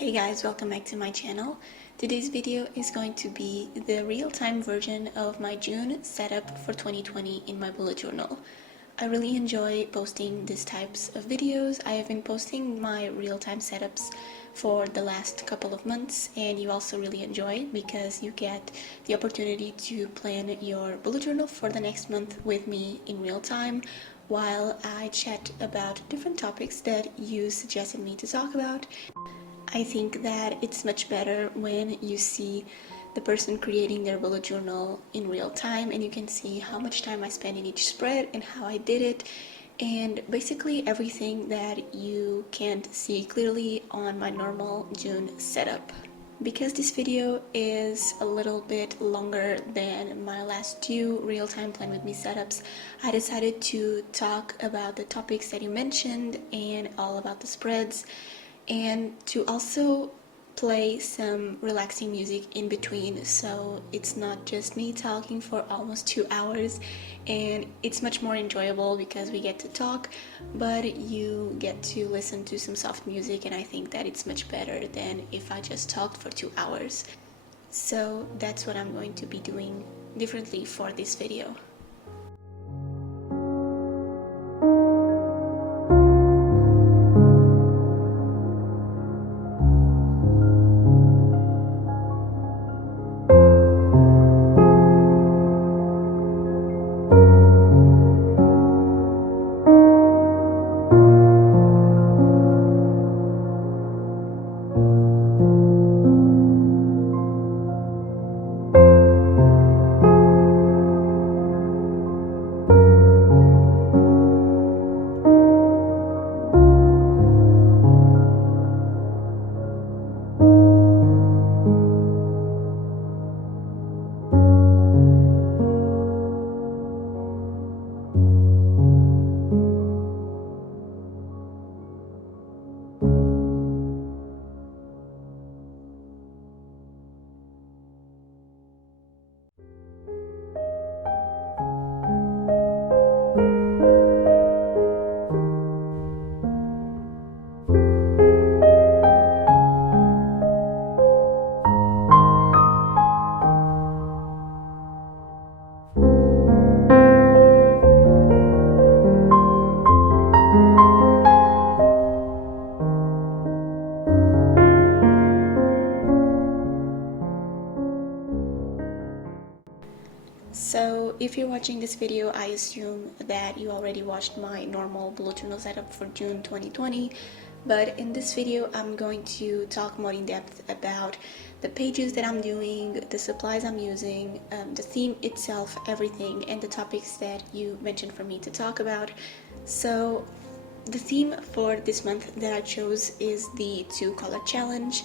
Hey guys, welcome back to my channel. Today's video is going to be the real-time version of my June setup for 2020 in my bullet journal. I really enjoy posting these types of videos. I have been posting my real-time setups for the last couple of months, and you also really enjoy it because you get the opportunity to plan your bullet journal for the next month with me in real time while I chat about different topics that you suggested me to talk about. I think that it's much better when you see the person creating their bullet journal in real time and you can see how much time I spend in each spread and how I did it, and basically everything that you can't see clearly on my normal June setup. Because this video is a little bit longer than my last two real-time plan with me setups, I decided to talk about the topics that you mentioned and all about the spreads, and to also play some relaxing music in between, so it's not just me talking for almost 2 hours, and it's much more enjoyable because we get to talk but you get to listen to some soft music, and I think that it's much better than if I just talked for 2 hours. So that's what I'm going to be doing differently for this video. So if you're watching this video, I assume that you already watched my normal bullet journal setup for June 2020, but in this video I'm going to talk more in depth about the pages that I'm doing, the supplies I'm using, the theme itself, everything, and the topics that you mentioned for me to talk about. So the theme for this month that I chose is the 2-color challenge.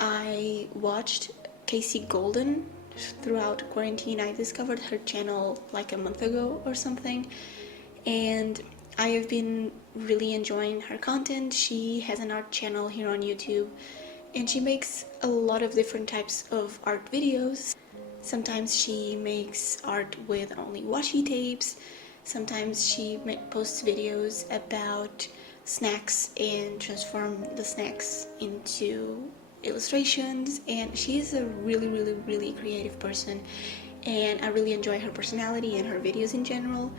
I watched Casey Golden throughout quarantine. I discovered her channel like a month ago or something, and I have been really enjoying her content. She has an art channel here on YouTube and she makes a lot of different types of art videos. Sometimes she makes art with only washi tapes, sometimes she posts videos about snacks and transform the snacks into illustrations, and she's a really creative person, and I really enjoy her personality and her videos in general.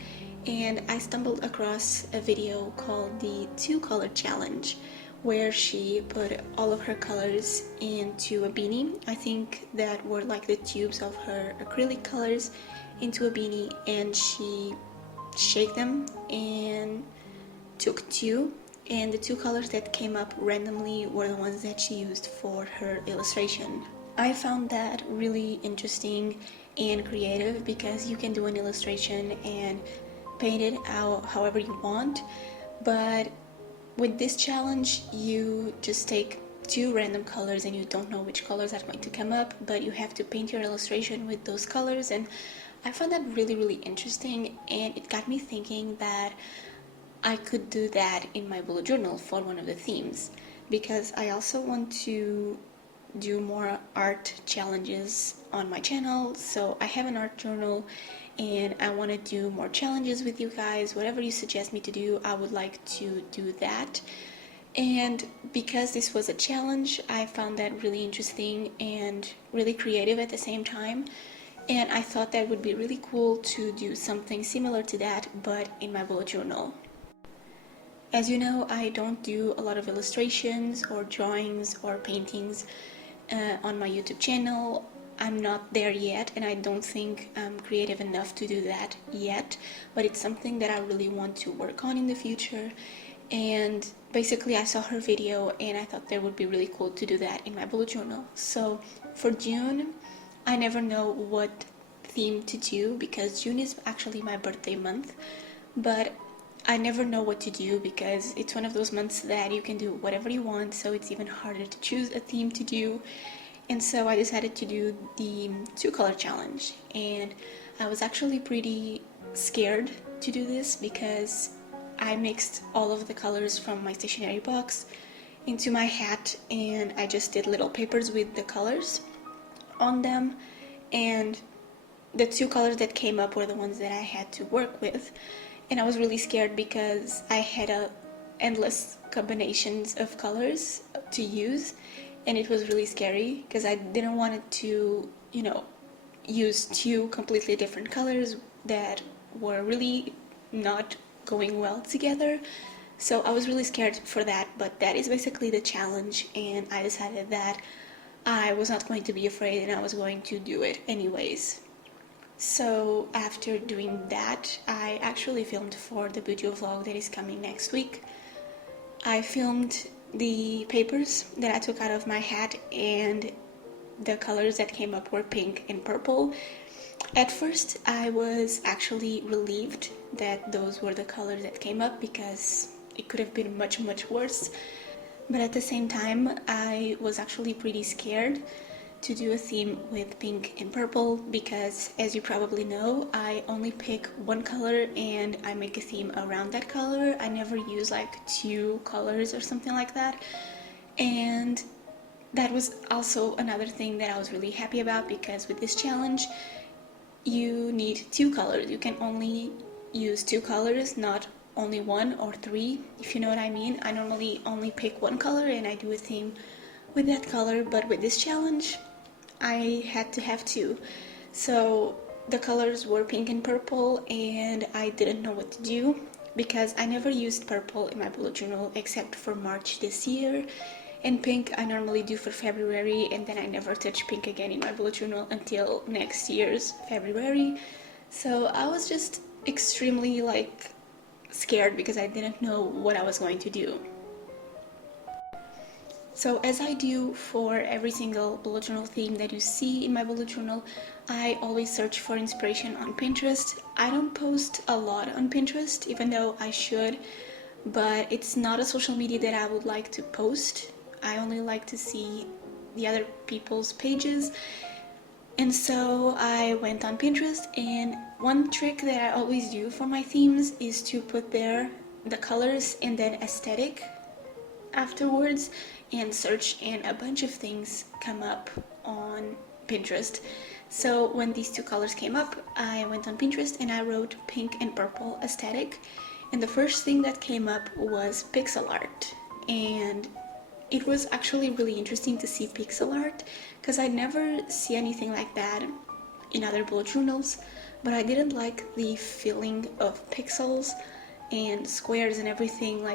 And I stumbled across a video called the 2-color challenge where she put all of her colors into a beanie. I think that were like the tubes of her acrylic colors into a beanie, and she shake them and took 2, and the 2 colors that came up randomly were the ones that she used for her illustration. I found that really interesting and creative because you can do an illustration and paint it out however you want, but with this challenge you just take 2 random colors and you don't know which colors are going to come up, but you have to paint your illustration with those colors, and I found that really interesting, and it got me thinking that I could do that in my bullet journal for one of the themes, because I also want to do more art challenges on my channel. So I have an art journal and I want to do more challenges with you guys. Whatever you suggest me to do, I would like to do that. And because this was a challenge, I found that really interesting and really creative at the same time. And I thought that would be really cool to do something similar to that, but in my bullet journal. As you know, I don't do a lot of illustrations or drawings or paintings on my YouTube channel. I'm not there yet, and I don't think I'm creative enough to do that yet, but it's something that I really want to work on in the future. And basically I saw her video and I thought that would be really cool to do that in my bullet journal. So for June, I never know what theme to do because June is actually my birthday month, but I never know what to do because it's one of those months that you can do whatever you want, so it's even harder to choose a theme to do. And so I decided to do the 2-color challenge, and I was actually pretty scared to do this because I mixed all of the colors from my stationery box into my hat, and I just did little papers with the colors on them, and the 2 colors that came up were the ones that I had to work with. And I was really scared because I had endless combinations of colors to use, and it was really scary because I didn't want it to, use 2 completely different colors that were really not going well together. So I was really scared for that, but that is basically the challenge, and I decided that I was not going to be afraid and I was going to do it anyways. So after doing that, I actually filmed for the video vlog that is coming next week. I filmed the papers that I took out of my hat, and the colors that came up were pink and purple. At first, I was actually relieved that those were the colors that came up because it could have been much, much worse. But at the same time, I was actually pretty scared to do a theme with pink and purple because, as you probably know, I only pick one color and I make a theme around that color. I never use like 2 colors or something like that. And that was also another thing that I was really happy about because with this challenge, you need 2 colors. You can only use 2 colors, not only 1 or 3, if you know what I mean. I normally only pick 1 color and I do a theme with that color, but with this challenge, I had to have 2. So the colors were pink and purple, and I didn't know what to do because I never used purple in my bullet journal except for March this year. And pink I normally do for February, and then I never touch pink again in my bullet journal until next year's February. So I was just extremely scared because I didn't know what I was going to do. So as I do for every single bullet journal theme that you see in my bullet journal, I always search for inspiration on Pinterest. I don't post a lot on Pinterest, even though I should, but it's not a social media that I would like to post. I only like to see the other people's pages. And so I went on Pinterest, and one trick that I always do for my themes is to put there the colors and then aesthetic afterwards and search, and a bunch of things come up on Pinterest. So when these 2 colors came up, I went on Pinterest and I wrote pink and purple aesthetic, and the first thing that came up was pixel art. And it was actually really interesting to see pixel art because I never see anything like that in other bullet journals, but I didn't like the feeling of pixels and squares and everything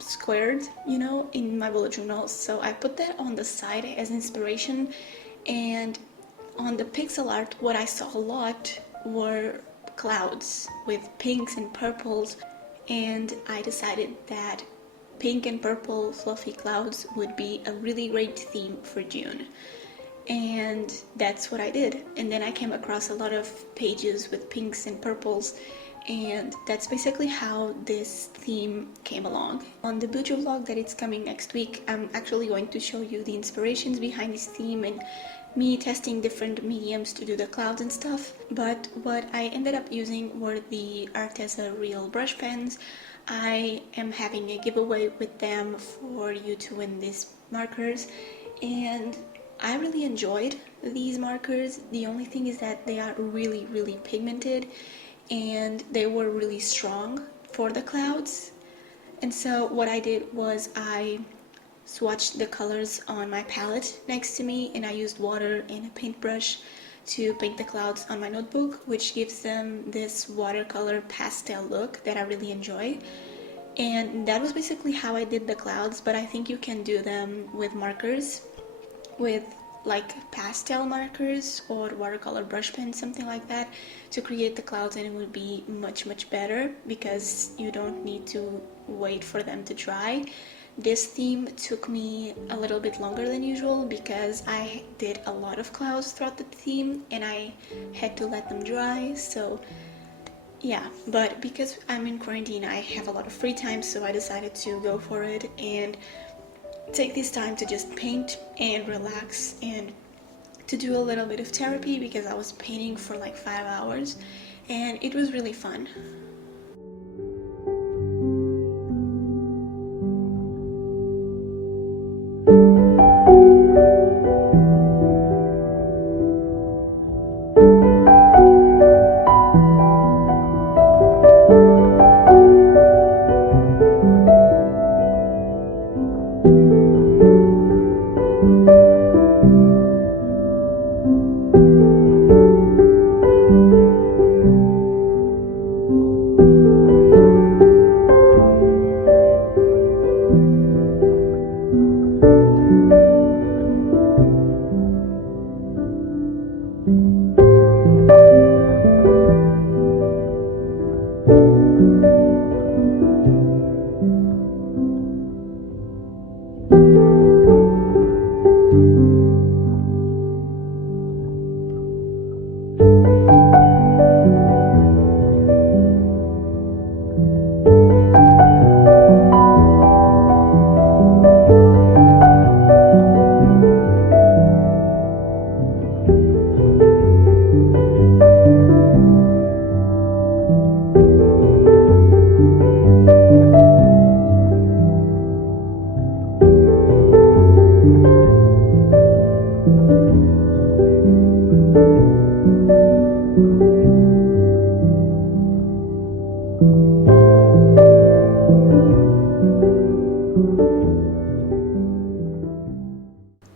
squared, in my bullet journal. So I put that on the side as inspiration, and on the pixel art, what I saw a lot were clouds with pinks and purples, and I decided that pink and purple fluffy clouds would be a really great theme for June. And that's what I did. And then I came across a lot of pages with pinks and purples, and that's basically how this theme came along. On the Bujo vlog that it's coming next week, I'm actually going to show you the inspirations behind this theme and me testing different mediums to do the clouds and stuff. But what I ended up using were the Arteza Real brush pens. I am having a giveaway with them for you to win these markers, and I really enjoyed these markers. The only thing is that they are really, really pigmented, and they were really strong for the clouds. And so what I did was I swatched the colors on my palette next to me, and I used water and a paintbrush to paint the clouds on my notebook, which gives them this watercolor pastel look that I really enjoy. And that was basically how I did the clouds, but I think you can do them with markers, with like pastel markers or watercolor brush pens, something like that, to create the clouds, and it would be much better because you don't need to wait for them to dry. This theme took me a little bit longer than usual because I did a lot of clouds throughout the theme and I had to let them dry, so yeah. But because I'm in quarantine, I have a lot of free time, so I decided to go for it and take this time to just paint and relax and to do a little bit of therapy because I was painting for like 5 hours and it was really fun.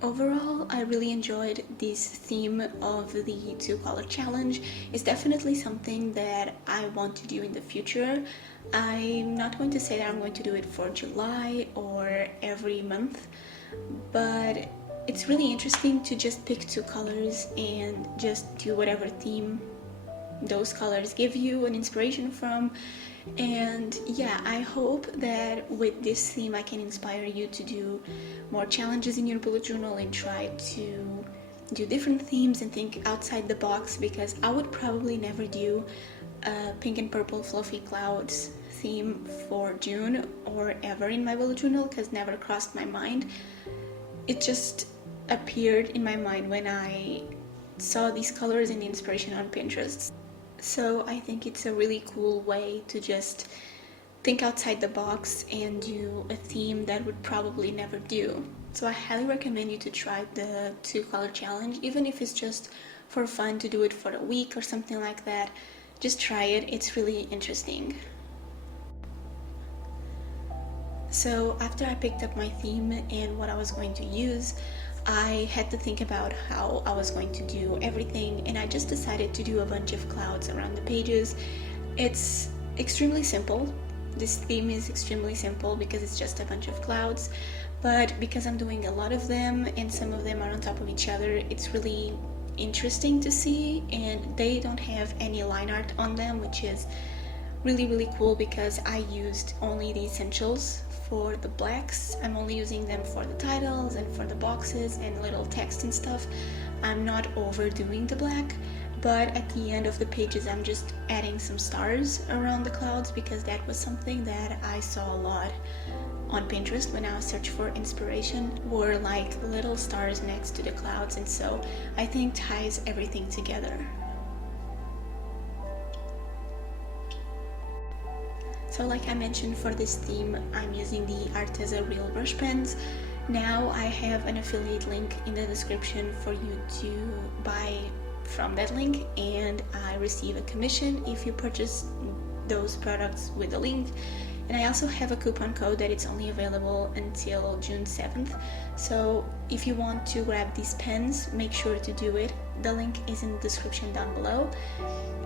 Overall, I really enjoyed this theme of the 2-color challenge. It's definitely something that I want to do in the future. I'm not going to say that I'm going to do it for July or every month, but it's really interesting to just pick 2 colors and just do whatever theme those colors give you an inspiration from. And yeah, I hope that with this theme I can inspire you to do more challenges in your bullet journal and try to do different themes and think outside the box, because I would probably never do a pink and purple fluffy clouds theme for June or ever in my bullet journal, because never crossed my mind. It just appeared in my mind when I saw these colors and the inspiration on Pinterest. So I think it's a really cool way to just think outside the box and do a theme that would probably never do. So I highly recommend you to try the 2-color challenge, even if it's just for fun to do it for a week or something like that. Just try it, it's really interesting. So after I picked up my theme and what I was going to use, I had to think about how I was going to do everything, and I just decided to do a bunch of clouds around the pages. It's extremely simple. This theme is extremely simple because it's just a bunch of clouds, but because I'm doing a lot of them and some of them are on top of each other, it's really interesting to see, and they don't have any line art on them, which is really cool because I used only the essentials for the blacks. I'm only using them for the titles and for the boxes and little text and stuff. I'm not overdoing the black, but at the end of the pages I'm just adding some stars around the clouds because that was something that I saw a lot on Pinterest when I was searching for inspiration, were like little stars next to the clouds, and so I think ties everything together. So like I mentioned, for this theme I'm using the Arteza Real brush pens. Now I have an affiliate link in the description for you to buy from that link, and I receive a commission if you purchase those products with the link. And I also have a coupon code that it's only available until June 7th. So if you want to grab these pens, make sure to do it. The link is in the description down below.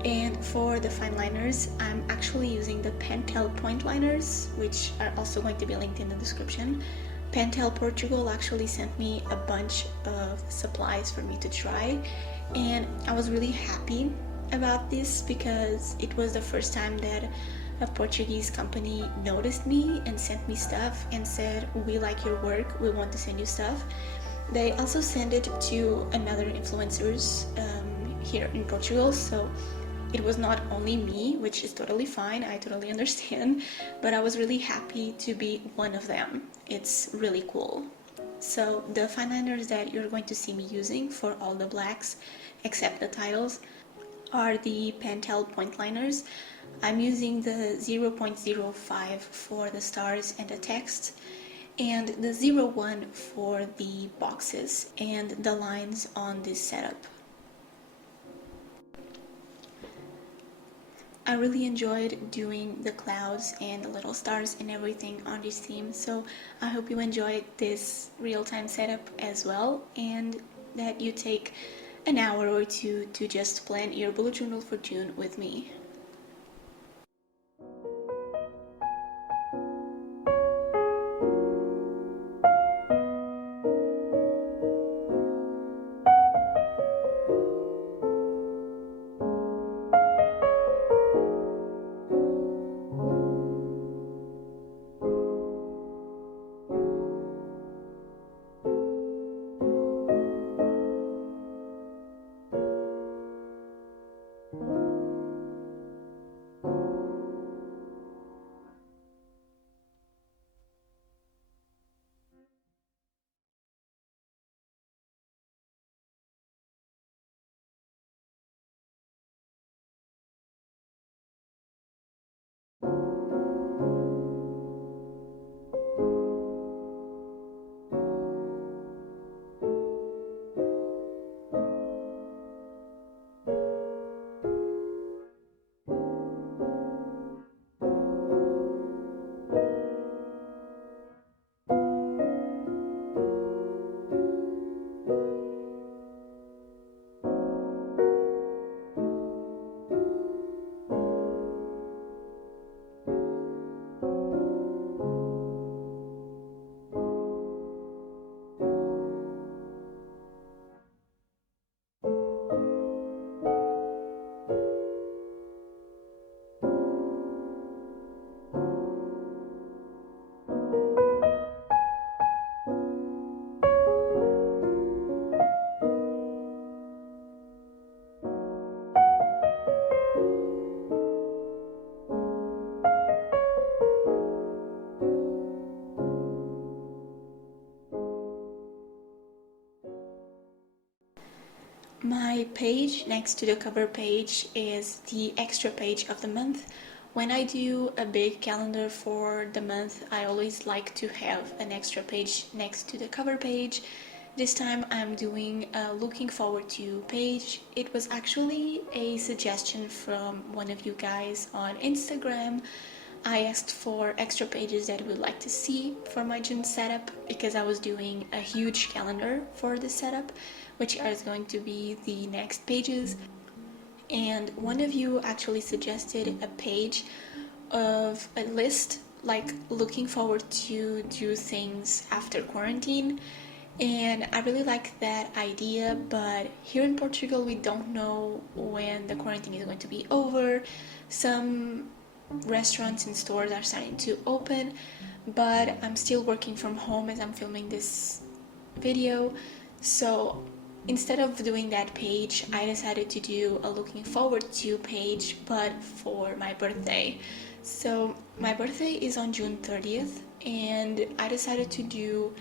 And for the fine liners, I'm actually using the Pentel point liners, which are also going to be linked in the description. Pentel Portugal actually sent me a bunch of supplies for me to try, and I was really happy about this because it was the first time that a Portuguese company noticed me and sent me stuff and said, "We like your work, we want to send you stuff." They also sent it to another influencers here in Portugal, so it was not only me, which is totally fine, I totally understand, but I was really happy to be one of them. It's really cool. So the fine liners that you're going to see me using for all the blacks, except the titles, are the Pentel point liners. I'm using the 0.05 for the stars and the text, and the 01 for the boxes and the lines on this setup. I really enjoyed doing the clouds and the little stars and everything on this theme, so I hope you enjoyed this real-time setup as well, and that you take an hour or two to just plan your bullet journal for June with me. My page next to the cover page is the extra page of the month. When I do a big calendar for the month, I always like to have an extra page next to the cover page. This time I'm doing a looking forward to page. It was actually a suggestion from one of you guys on Instagram. I asked for extra pages that I would like to see for my June setup because I was doing a huge calendar for the setup, which is going to be the next pages. And one of you actually suggested a page of a list, like looking forward to do things after quarantine. And I really like that idea, but here in Portugal we don't know when the quarantine is going to be over. Some restaurants and stores are starting to open, but I'm still working from home as I'm filming this video. So instead of doing that page, I decided to do a looking forward to page, but for my birthday. So my birthday is on June 30th, and I decided to do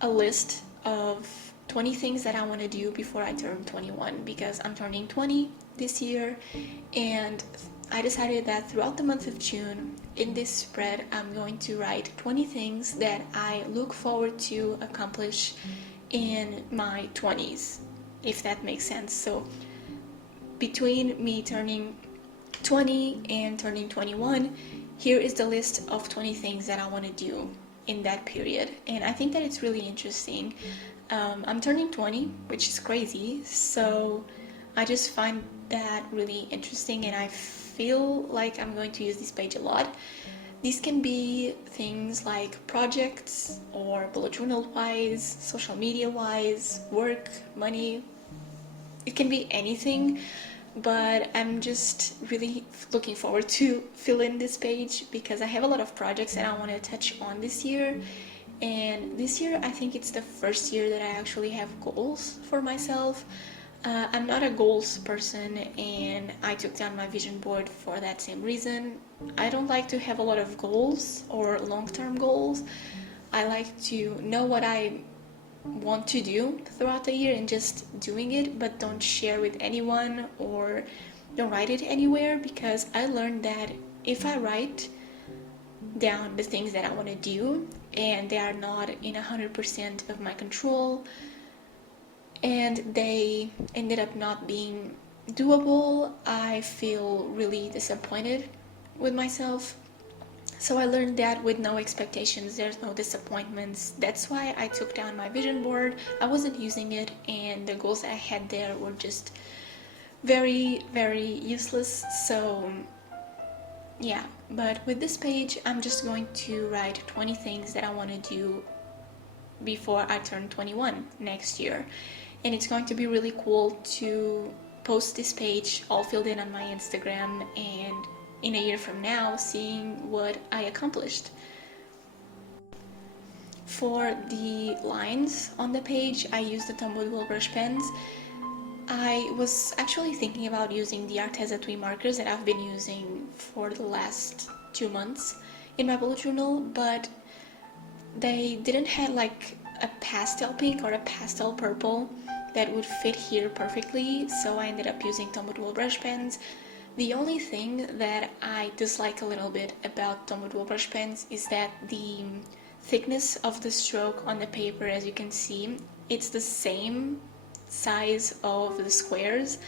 a list of 20 things that I want to do before I turn 21, because I'm turning 20 this year, and I decided that throughout the month of June, in this spread, I'm going to write 20 things that I look forward to accomplish in my 20s, if that makes sense. So between me turning 20 and turning 21, here is the list of 20 things that I want to do in that period. And I think that it's really interesting. I'm turning 20, which is crazy, so I just find that really interesting, and I feel like I'm going to use this page a lot. These can be things like projects or bullet journal wise, social media wise, work, money. It can be anything, but I'm just really looking forward to fill in this page because I have a lot of projects that I want to touch on this year. And this year I think it's the first year that I actually have goals for myself. I'm not a goals person, and I took down my vision board for that same reason. I don't like to have a lot of goals or long-term goals. I like to know what I want to do throughout the year and just doing it, but don't share with anyone or don't write it anywhere, because I learned that if I write down the things that I want to do and they are not in 100% of my control and they ended up not being doable, I feel really disappointed with myself. So I learned that with no expectations, there's no disappointments. That's why I took down my vision board. I wasn't using it, and the goals I had there were just very, very useless. So yeah, but with this page, I'm just going to write 20 things that I want to do before I turn 21 next year. And it's going to be really cool to post this page all filled in on my Instagram, and in a year from now, seeing what I accomplished. For the lines on the page, I used the tumbled brush pens. I was actually thinking about using the Arteza Twee markers that I've been using for the last 2 months in my bullet journal, but they didn't have like a pastel pink or a pastel purple that would fit here perfectly, so I ended up using tumbled brush pens. The only thing that I dislike a little bit about tumbled brush pens is that the thickness of the stroke on the paper, as you can see, it's the same size of the squares,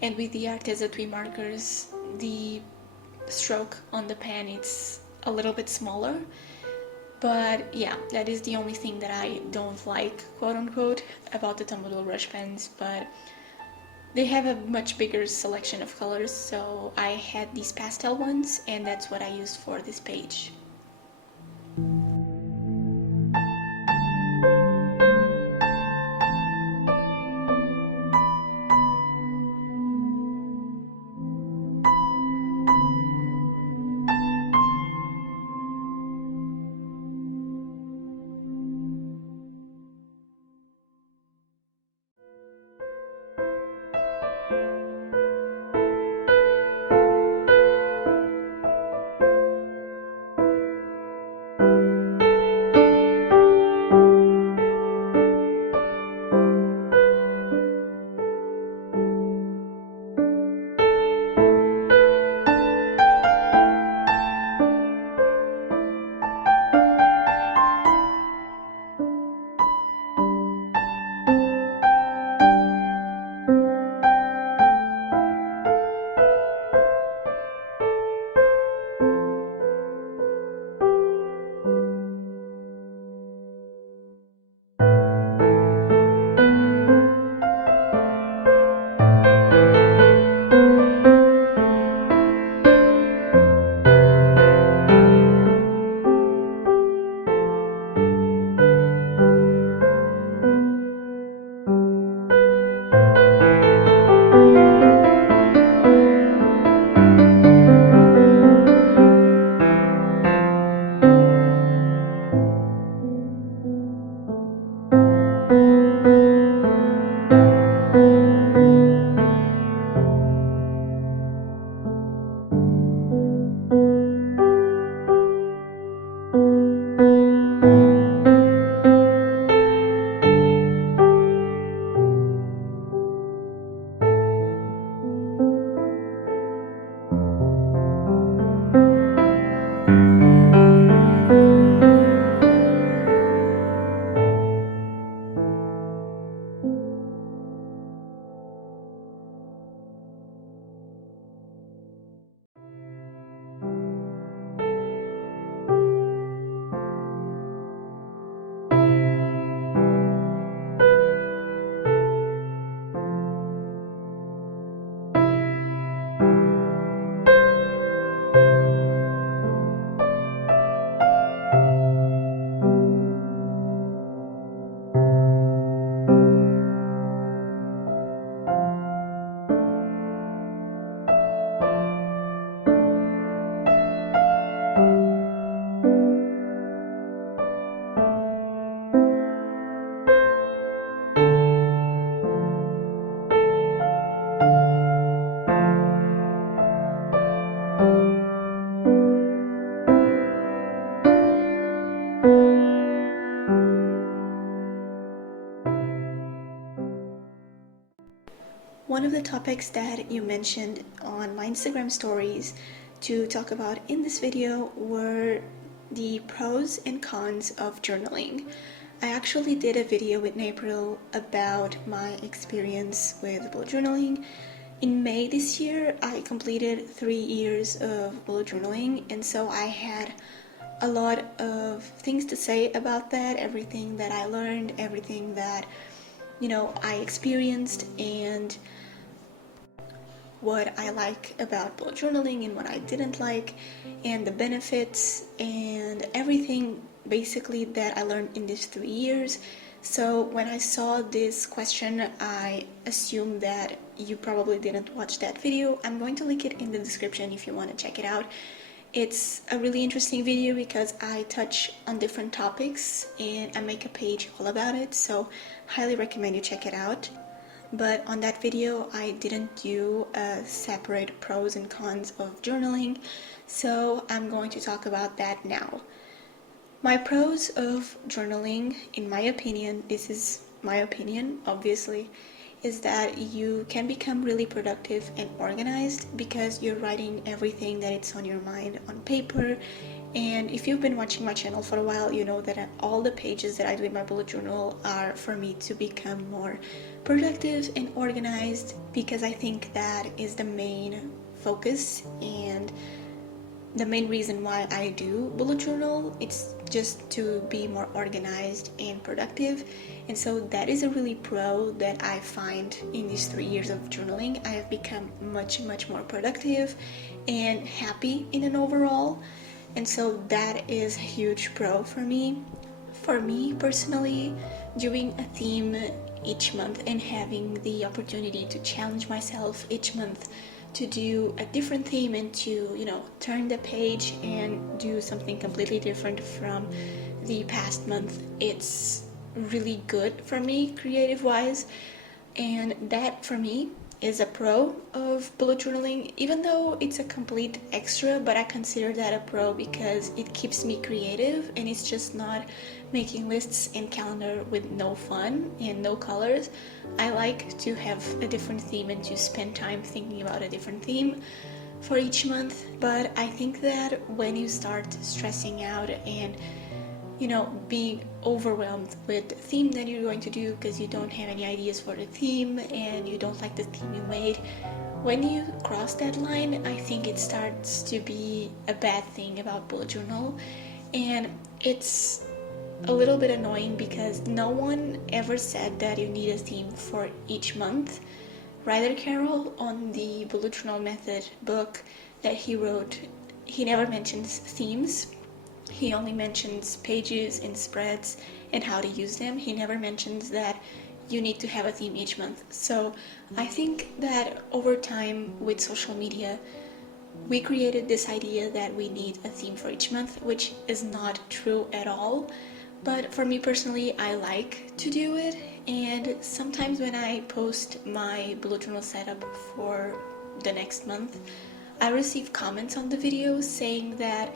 and with the Arteza Twee markers, the stroke on the pen it's a little bit smaller. But yeah, that is the only thing that I don't like, quote unquote, about the tumbled brush pens, but they have a much bigger selection of colors, so I had these pastel ones, and that's what I used for this page. One of the topics that you mentioned on my Instagram stories to talk about in this video were the pros and cons of journaling. I actually did a video in April about my experience with bullet journaling. In May this year, I completed 3 years of bullet journaling, and so I had a lot of things to say about that, everything that I learned, everything that, I experienced, and what I like about bullet journaling and what I didn't like, and the benefits and everything basically that I learned in these 3 years. So when I saw this question, I assumed that you probably didn't watch that video. I'm going to link it in the description if you want to check it out. It's a really interesting video because I touch on different topics and I make a page all about it, so highly recommend you check it out. But on that video, I didn't do a separate pros and cons of journaling, so I'm going to talk about that now. My pros of journaling, in my opinion, this is my opinion, obviously, is that you can become really productive and organized because you're writing everything that it's on your mind on paper. And if you've been watching my channel for a while, you know that all the pages that I do in my bullet journal are for me to become more productive and organized, because I think that is the main focus and the main reason why I do bullet journal. It's just to be more organized and productive, and so that is a really pro that I find in these 3 years of journaling. I have become much more productive and happy in an overall, and so that is a huge pro for me. For me personally, doing a theme each month and having the opportunity to challenge myself each month to do a different theme and to, turn the page and do something completely different from the past month, it's really good for me creative wise, and that for me is a pro of bullet journaling, even though it's a complete extra, but I consider that a pro because it keeps me creative and it's just not making lists and calendar with no fun and no colors. I like to have a different theme and to spend time thinking about a different theme for each month, but I think that when you start stressing out and being overwhelmed with the theme that you're going to do because you don't have any ideas for the theme and you don't like the theme you made, when you cross that line, I think it starts to be a bad thing about bullet journal. And it's a little bit annoying because no one ever said that you need a theme for each month. Ryder Carroll, on the bullet journal method book that he wrote, he never mentions themes. He only mentions pages and spreads and how to use them. He never mentions that you need to have a theme each month. So I think that over time with social media, we created this idea that we need a theme for each month, which is not true at all. But for me personally, I like to do it, and sometimes when I post my bullet journal setup for the next month, I receive comments on the video saying that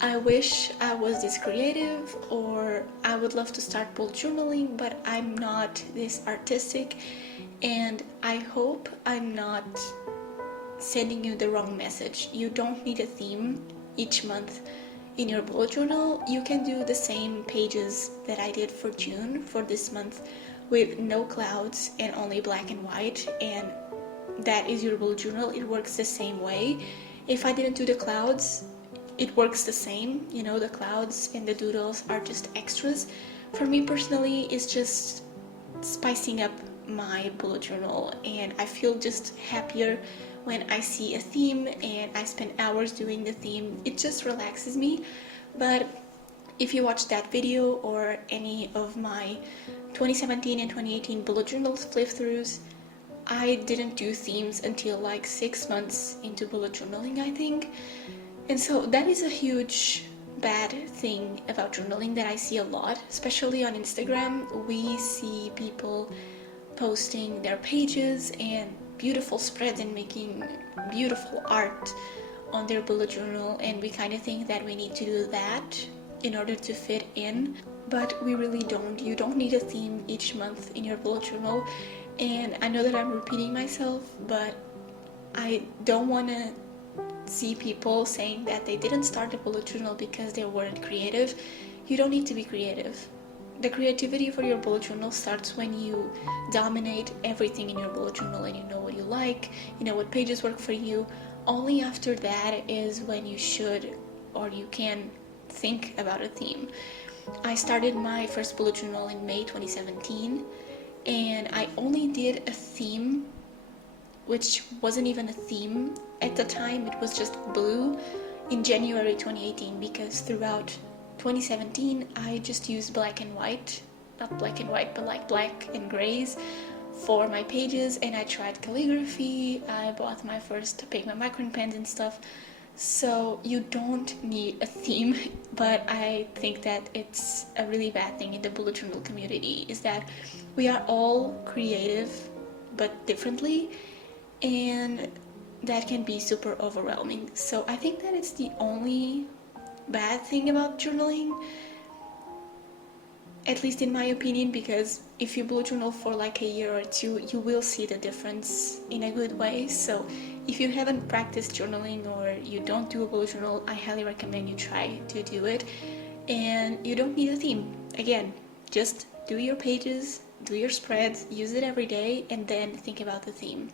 I wish I was this creative, or I would love to start bullet journaling, but I'm not this artistic, and I hope I'm not sending you the wrong message. You don't need a theme each month in your bullet journal. You can do the same pages that I did for June for this month with no clouds and only black and white, and that is your bullet journal. It works the same way. If I didn't do the clouds, it works the same. The clouds and the doodles are just extras. For me personally, it's just spicing up my bullet journal, and I feel just happier when I see a theme and I spend hours doing the theme. It just relaxes me. But if you watch that video or any of my 2017 and 2018 bullet journals flip-throughs, I didn't do themes until like 6 months into bullet journaling, I think. And so that is a huge bad thing about journaling that I see a lot, especially on Instagram. We see people posting their pages and beautiful spreads and making beautiful art on their bullet journal, and we kind of think that we need to do that in order to fit in, but we really don't. You don't need a theme each month in your bullet journal, And I know that I'm repeating myself, but I don't want to see people saying that they didn't start a bullet journal because they weren't creative. You don't need to be creative. The creativity for your bullet journal starts when you dominate everything in your bullet journal and you know what you like, you know what pages work for you. Only after that is when you should or you can think about a theme. I started my first bullet journal in May 2017, and I only did a theme, which wasn't even a theme at the time, it was just blue, in January 2018, because throughout 2017 I just used black and white, not black and white, but like black and grays for my pages, and I tried calligraphy, I bought my first pigment micron pens and stuff. So you don't need a theme, but I think that it's a really bad thing in the bullet journal community, is that we are all creative but differently, and that can be super overwhelming. So I think that it's the only bad thing about journaling, at least in my opinion, because if you bullet journal for like a year or two, you will see the difference in a good way. So if you haven't practiced journaling or you don't do a bullet journal, I highly recommend you try to do it. And you don't need a theme. Again, just do your pages, do your spreads, use it every day, and then think about the theme.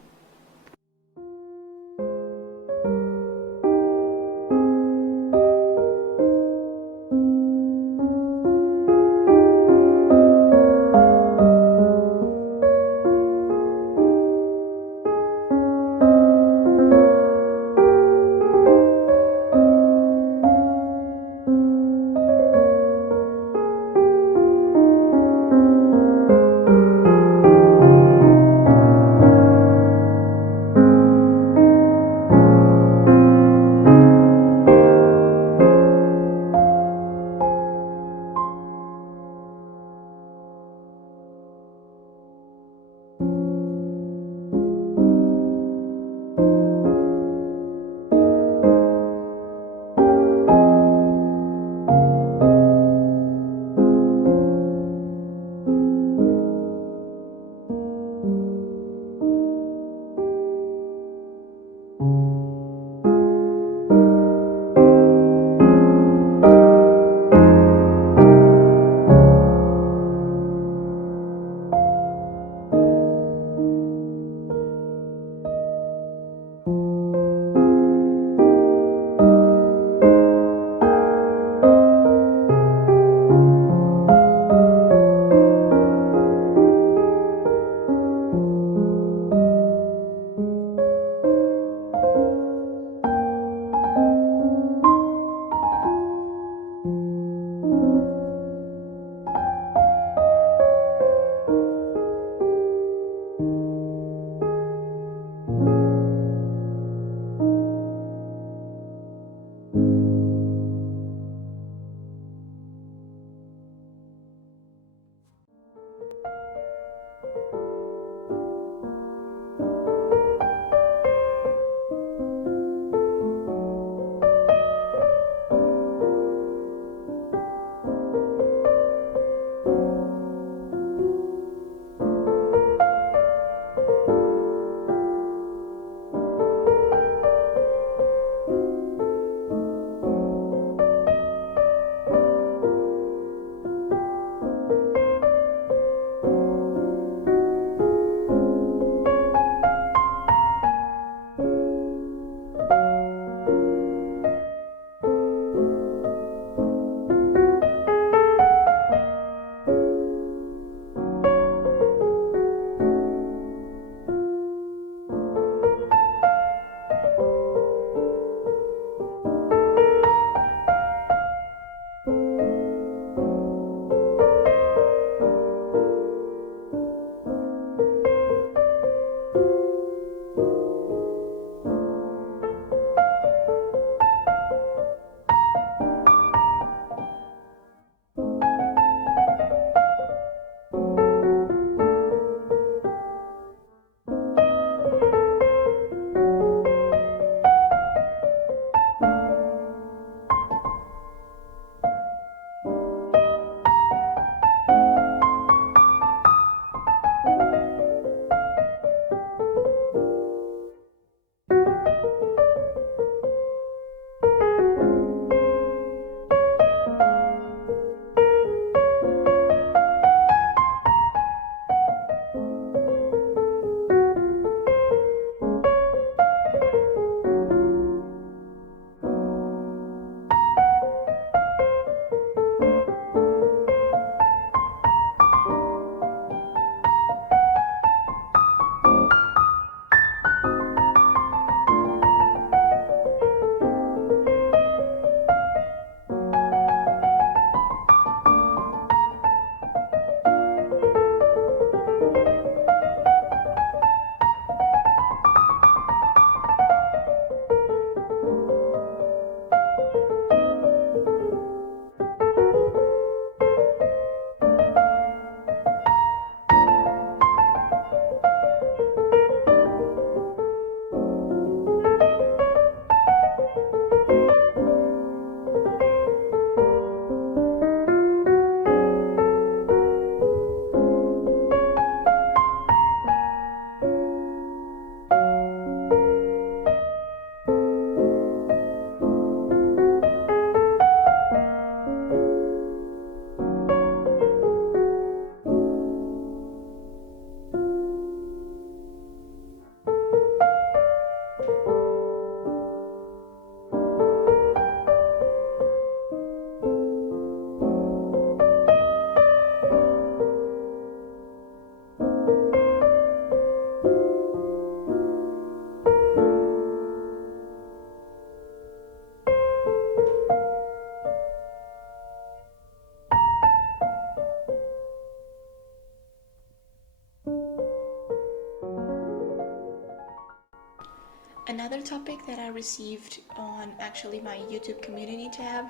Another topic that I received on actually my YouTube community tab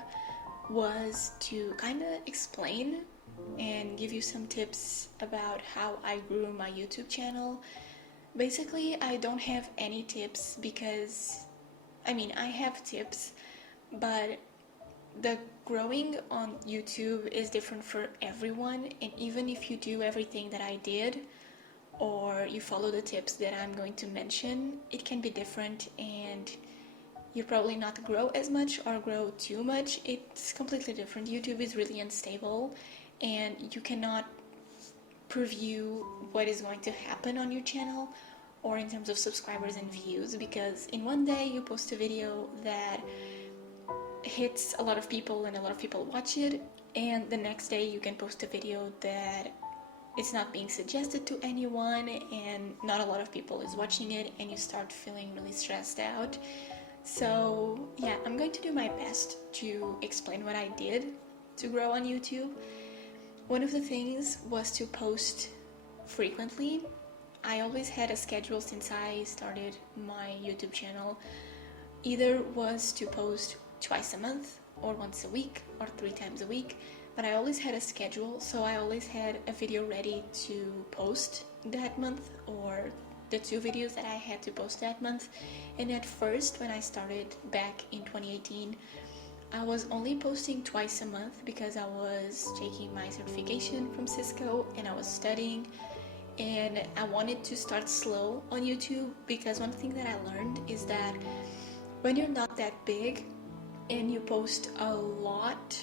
was to kind of explain and give you some tips about how I grew my YouTube channel. Basically, I don't have any tips because, I have tips, but the growing on YouTube is different for everyone, and even if you do everything that I did, or you follow the tips that I'm going to mention, it can be different and you probably not grow as much or grow too much. It's completely different. YouTube is really unstable and you cannot preview what is going to happen on your channel or in terms of subscribers and views, because in one day you post a video that hits a lot of people and a lot of people watch it, and the next day you can post a video that it's not being suggested to anyone and not a lot of people is watching it, and you start feeling really stressed out. So yeah, I'm going to do my best to explain what I did to grow on YouTube. One of the things was to post frequently. I always had a schedule since I started my YouTube channel. Either was to post twice a month or once a week or 3 times a week, but I always had a schedule, so I always had a video ready to post that month, or the 2 videos that I had to post that month. And at first, when I started back in 2018, I was only posting twice a month because I was taking my certification from Cisco and I was studying, and I wanted to start slow on YouTube, because one thing that I learned is that when you're not that big and you post a lot,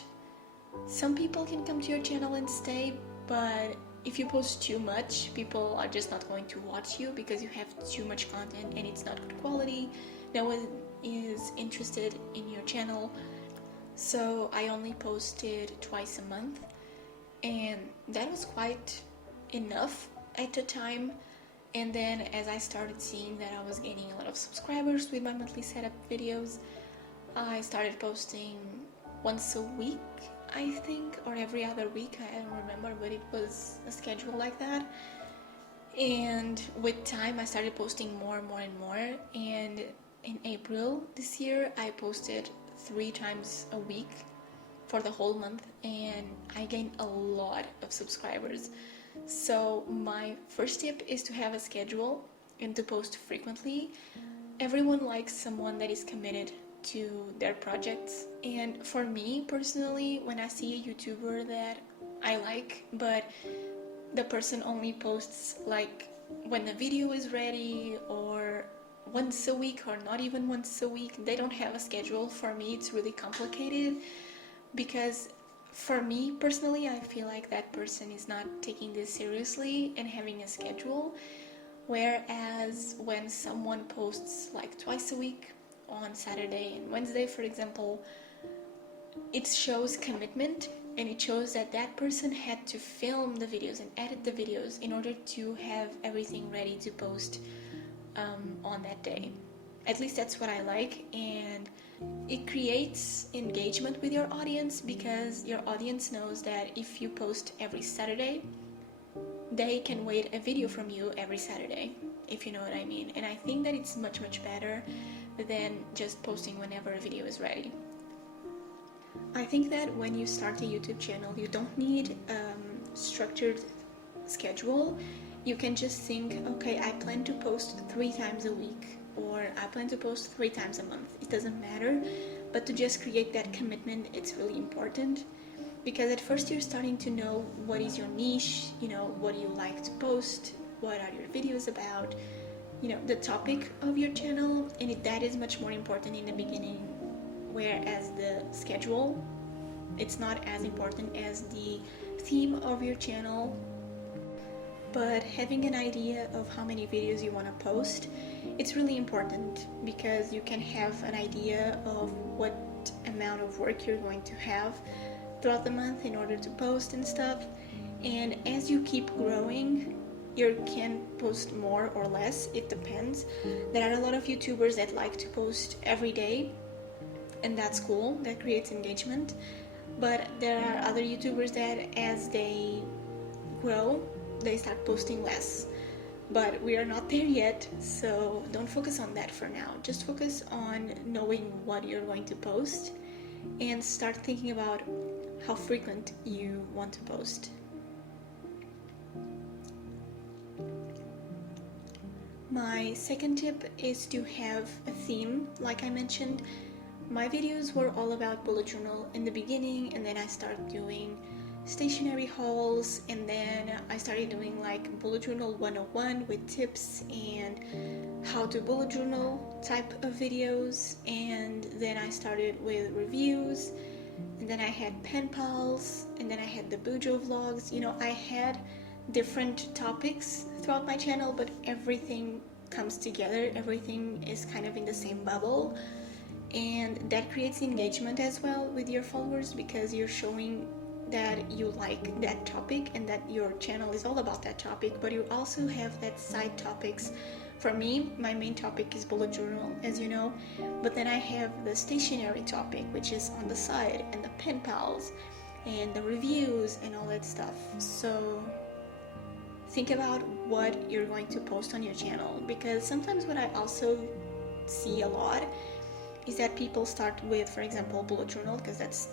some people can come to your channel and stay, but if you post too much, people are just not going to watch you because you have too much content and it's not good quality. No one is interested in your channel. So I only posted twice a month, and that was quite enough at the time. And then as I started seeing that I was gaining a lot of subscribers with my monthly setup videos, I started posting once a week, I think, or every other week, I don't remember, but it was a schedule like that. And with time I started posting more and more and more, and in April this year I posted 3 times a week for the whole month, and I gained a lot of subscribers. So my first tip is to have a schedule and to post frequently. Everyone likes someone that is committed to their projects, and for me personally, when I see a YouTuber that I like but the person only posts like when the video is ready or once a week or not even once a week, they don't have a schedule. For me it's really complicated, because for me personally, I feel like that person is not taking this seriously and having a schedule. Whereas when someone posts like twice a week on Saturday and Wednesday, for example, it shows commitment, and it shows that that person had to film the videos and edit the videos in order to have everything ready to post on that day. At least that's what I like, and it creates engagement with your audience, because your audience knows that if you post every Saturday, they can wait a video from you every Saturday, if you know what I mean. And I think that it's much better than just posting whenever a video is ready. I think that when you start a YouTube channel, you don't need a structured schedule. You can just think, okay, I plan to post 3 times a week, or I plan to post 3 times a month. It doesn't matter, but to just create that commitment, it's really important, because at first you're starting to know what is your niche, what do you like to post, what are your videos about, the topic of your channel, and that is much more important in the beginning, whereas the schedule, it's not as important as the theme of your channel. But having an idea of how many videos you want to post, it's really important, because you can have an idea of what amount of work you're going to have throughout the month in order to post and stuff. And as you keep growing, you can post more or less, it depends. There are a lot of YouTubers that like to post every day, and that's cool, that creates engagement. But there are other YouTubers that as they grow, they start posting less. but we are not there yet, so don't focus on that for now. Just focus on knowing what you're going to post and start thinking about how frequent you want to post. My second tip is to have a theme. Like I mentioned, my videos were all about bullet journal in the beginning, and then I started doing stationery hauls, and then I started doing like bullet journal 101 with tips and how to bullet journal type of videos, and then I started with reviews, and then I had pen pals, and then I had the Bujo vlogs. You know, I had different topics throughout my channel, but everything comes together, everything is kind of in the same bubble, and that creates engagement as well with your followers, because you're showing that you like that topic and that your channel is all about that topic, but you also have that side topics. For me, my main topic is bullet journal, as you know, but then I have the stationery topic, which is on the side, and the pen pals and the reviews and all that stuff. So think about what you're going to post on your channel, because sometimes what I also see a lot is that people start with, for example, bullet journal, because that's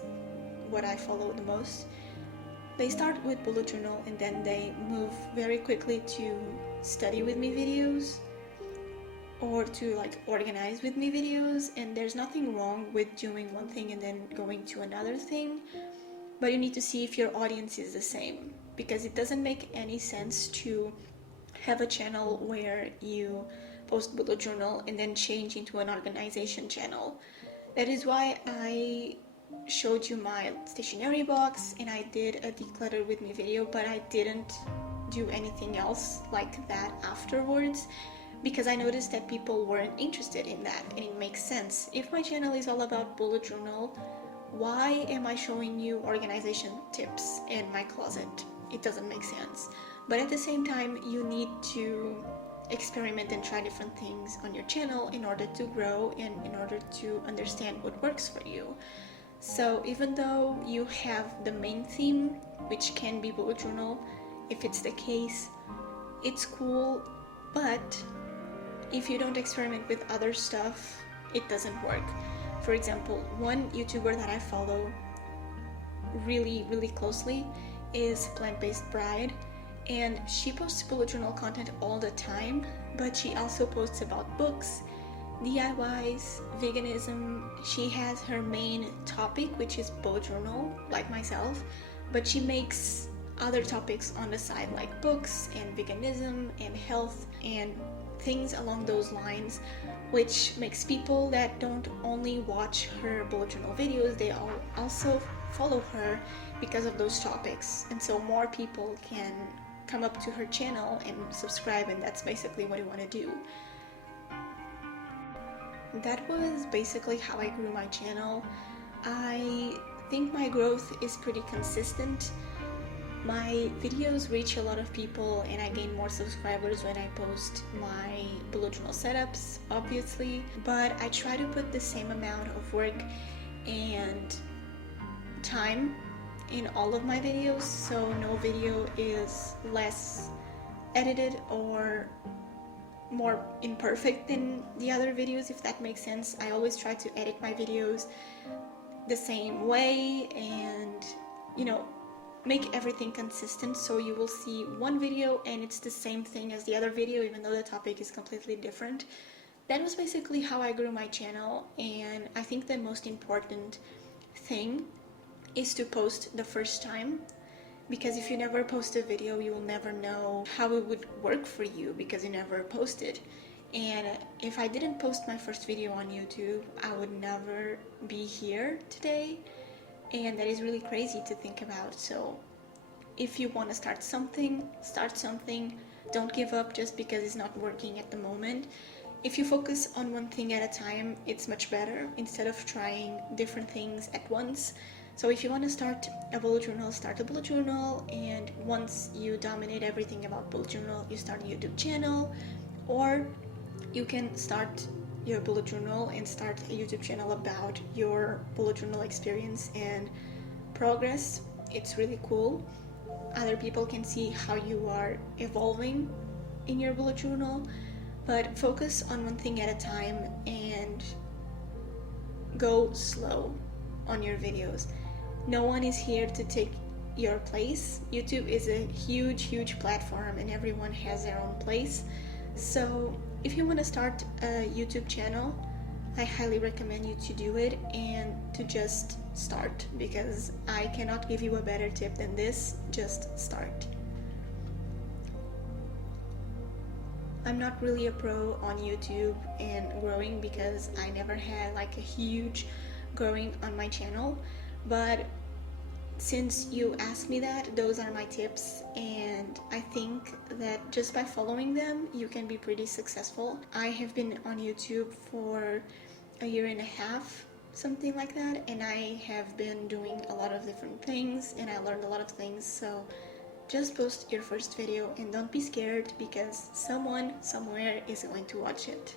what I follow the most. They start with bullet journal and then they move very quickly to study with me videos or to like organize with me videos, and there's nothing wrong with doing one thing and then going to another thing, but you need to see if your audience is the same, because it doesn't make any sense to have a channel where you post bullet journal and then change into an organization channel. That is why I showed you my stationery box and I did a declutter with me video, but I didn't do anything else like that afterwards, because I noticed that people weren't interested in that, and it makes sense. If my channel is all about bullet journal, why am I showing you organization tips in my closet? It doesn't make sense. But at the same time, you need to experiment and try different things on your channel in order to grow and in order to understand what works for you. So even though you have the main theme, which can be bullet journal, if it's the case, it's cool, but if you don't experiment with other stuff, it doesn't work. For example, one YouTuber that I follow really closely is Plant-Based Bride, and she posts bullet journal content all the time, but she also posts about books, DIYs, veganism. She has her main topic, which is bullet journal, like myself, but she makes other topics on the side, like books and veganism and health and things along those lines, which makes people that don't only watch her bullet journal videos, they also follow her because of those topics, and so more people can come up to her channel and subscribe, and that's basically what you want to do. That was basically how I grew my channel. I think my growth is pretty consistent. My videos reach a lot of people and I gain more subscribers when I post my bullet journal setups, obviously, but I try to put the same amount of work and time in all of my videos, so no video is less edited or more imperfect than the other videos, if that makes sense. I always try to edit my videos the same way and, you know, make everything consistent, so you will see one video and it's the same thing as the other video, even though the topic is completely different. That was basically how I grew my channel, and I think the most important thing is to post the first time, because if you never post a video, you will never know how it would work for you, because you never posted. And if I didn't post my first video on YouTube, I would never be here today, and that is really crazy to think about. So if you want to start something, don't give up just because it's not working at the moment. If you focus on one thing at a time, it's much better instead of trying different things at once. So if you want to start a bullet journal, start a bullet journal, and once you dominate everything about bullet journal, you start a YouTube channel, or you can start your bullet journal and start a YouTube channel about your bullet journal experience and progress. It's really cool. Other people can see how you are evolving in your bullet journal, but focus on one thing at a time and go slow on your videos. No one is here to take your place. YouTube is a huge platform and everyone has their own place. So if you want to start a YouTube channel, I highly recommend you to do it and to just start, because I cannot give you a better tip than this. Just start. I'm not really a pro on YouTube and growing because I never had like a huge growing on my channel, but since you asked me that, those are my tips, and I think that just by following them you can be pretty successful. I have been on YouTube for a year and a half, something like that, and I have been doing a lot of different things and I learned a lot of things. So just post your first video and don't be scared, because someone somewhere is going to watch it.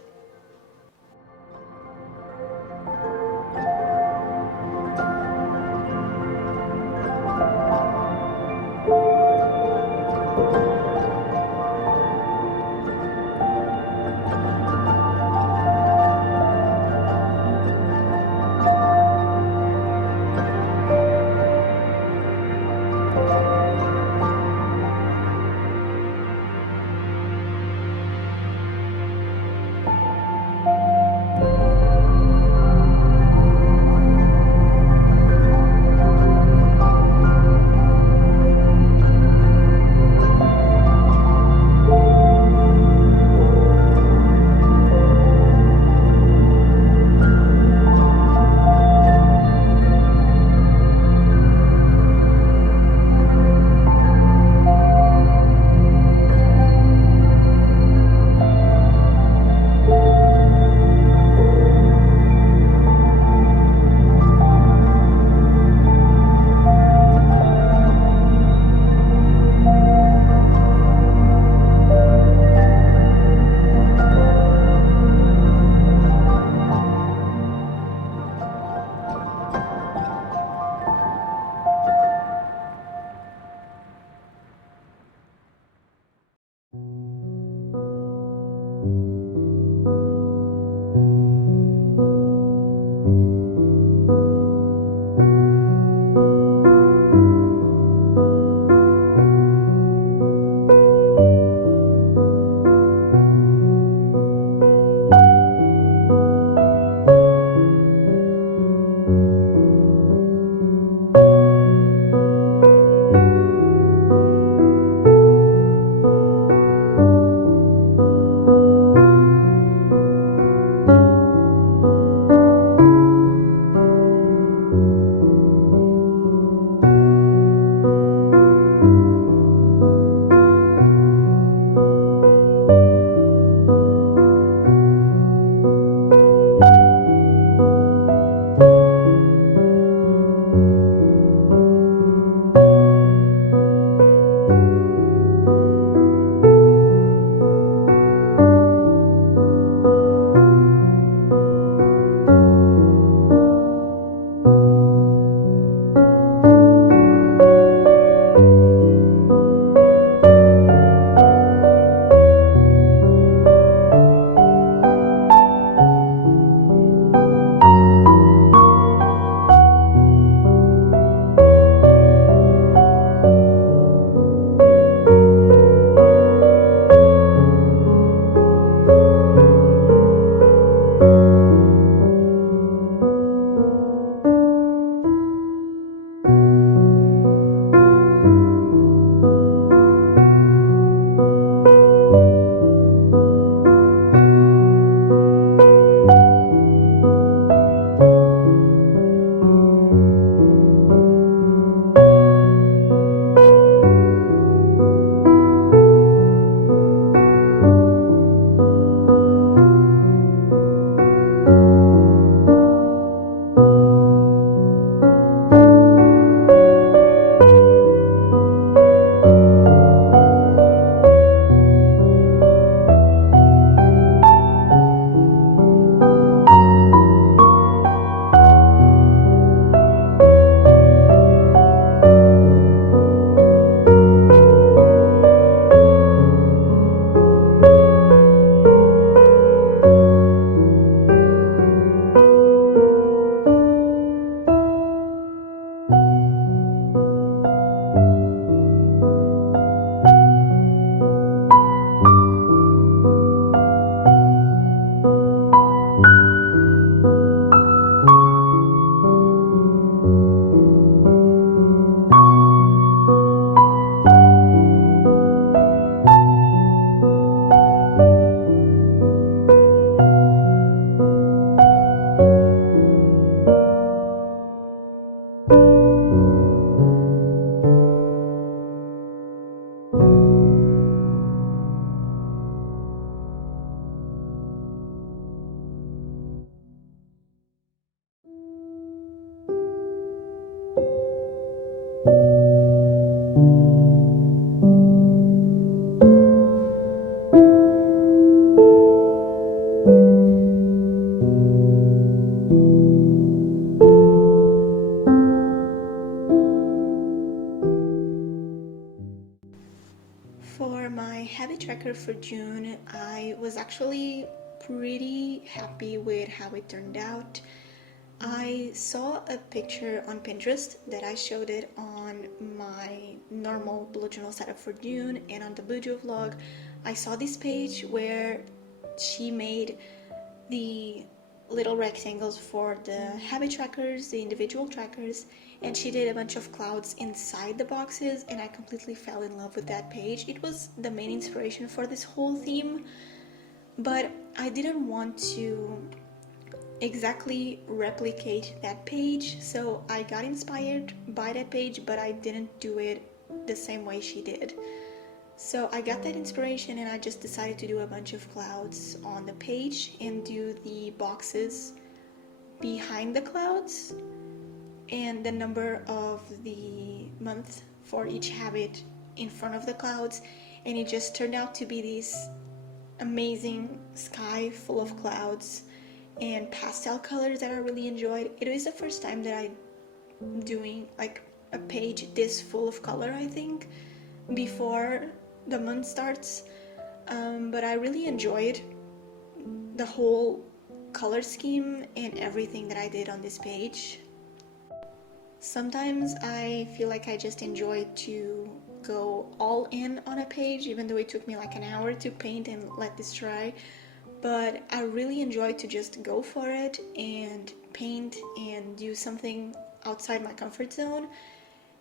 June, I was actually pretty happy with how it turned out. I saw a picture on Pinterest that I showed it on my normal bullet journal setup for June, and on the Bujo vlog I saw this page where she made the little rectangles for the habit trackers, the individual trackers, and she did a bunch of clouds inside the boxes, and I completely fell in love with that page. It was the main inspiration for this whole theme, but I didn't want to exactly replicate that page, so I got inspired by that page, but I didn't do it the same way she did. So I got that inspiration and I just decided to do a bunch of clouds on the page and do the boxes behind the clouds and the number of the month for each habit in front of the clouds, and it just turned out to be this amazing sky full of clouds and pastel colors that I really enjoyed. It is the first time that I'm doing like a page this full of color, I think, before the month starts, but I really enjoyed the whole color scheme and everything that I did on this page. Sometimes I feel like I just enjoy to go all in on a page, even though it took me like an hour to paint and let this dry, but I really enjoy to just go for it and paint and do something outside my comfort zone.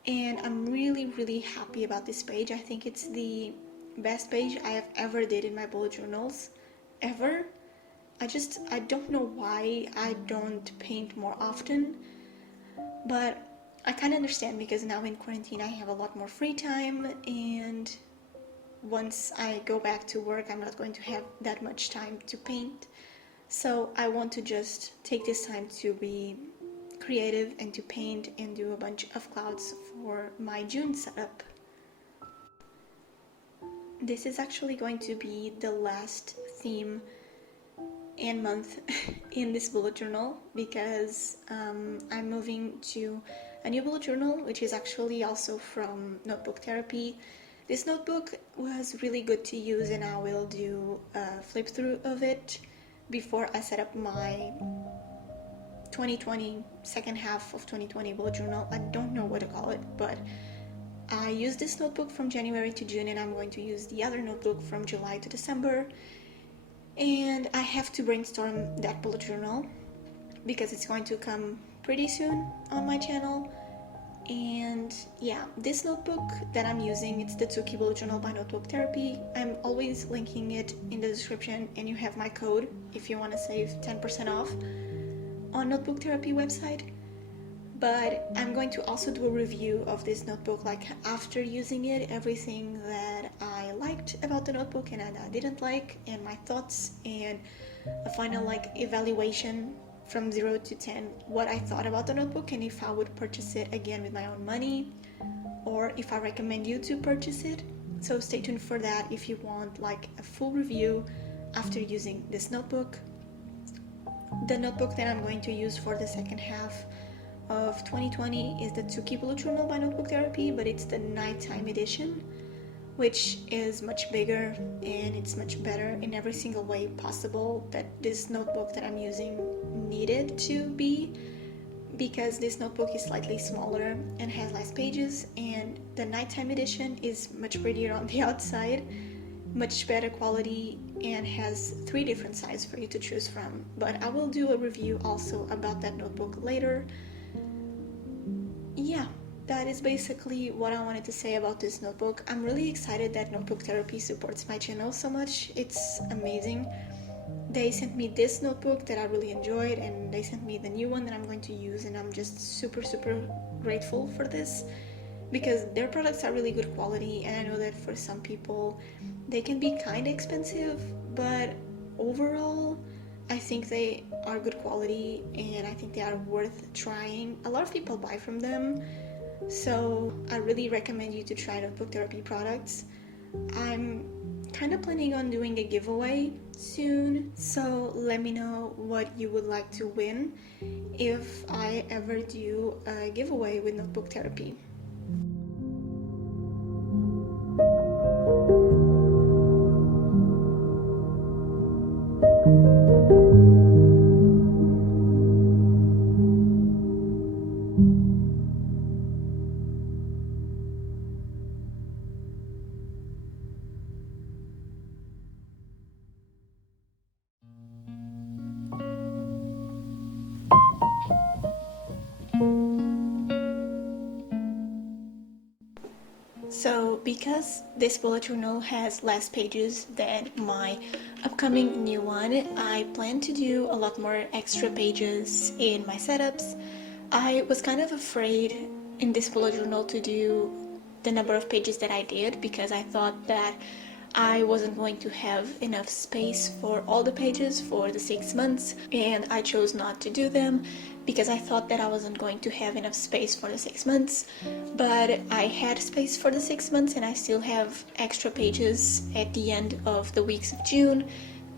And I'm really happy about this page. I think it's the best page I have ever did in my bullet journals, ever. I don't know why I don't paint more often, but I kind of understand, because now in quarantine I have a lot more free time, and once I go back to work I'm not going to have that much time to paint. So I want to just take this time to be creative and to paint and do a bunch of clouds for my June setup. This is actually going to be the last theme and month in this bullet journal, because I'm moving to a new bullet journal, which is actually also from Notebook Therapy. This notebook was really good to use, and I will do a flip through of it before I set up my 2020, second half of 2020 bullet journal. I don't know what to call it, but I used this notebook from January to June, and I'm going to use the other notebook from July to December. And I have to brainstorm that bullet journal because it's going to come pretty soon on my channel. And yeah, this notebook that I'm using, it's the 2-key bullet journal by Notebook Therapy. I'm always linking it in the description, and you have my code if you want to save 10% off on Notebook Therapy website. But I'm going to also do a review of this notebook, like after using it, everything that I liked about the notebook and I didn't like, and my thoughts, and a final like evaluation from 0 to 10, what I thought about the notebook, and if I would purchase it again with my own money, or if I recommend you to purchase it. So stay tuned for that if you want like a full review after using this notebook. The notebook that I'm going to use for the second half of 2020 is the 2-key bullet journal by Notebook Therapy, but it's the nighttime edition, which is much bigger and it's much better in every single way possible that this notebook that I'm using needed to be, because this notebook is slightly smaller and has less pages, and the nighttime edition is much prettier on the outside, much better quality, and has 3 different sizes for you to choose from. But I will do a review also about that notebook later. Yeah, that is basically what I wanted to say about this notebook. I'm really excited that Notebook Therapy supports my channel so much. It's amazing. They sent me this notebook that I really enjoyed, and they sent me the new one that I'm going to use, and I'm just super grateful for this, because their products are really good quality, and I know that for some people they can be kind of expensive, but overall I think they are good quality and I think they are worth trying. A lot of people buy from them, so I really recommend you to try Notebook Therapy products. I'm kind of planning on doing a giveaway soon, so let me know what you would like to win if I ever do a giveaway with Notebook Therapy. So, because this bullet journal has less pages than my upcoming new one, I plan to do a lot more extra pages in my setups. I was kind of afraid in this bullet journal to do the number of pages that I did because I thought that I wasn't going to have enough space for all the pages for the 6 months, and I chose not to do them because I thought that I wasn't going to have enough space for the 6 months. But I had space for the 6 months, and I still have extra pages at the end of the weeks of June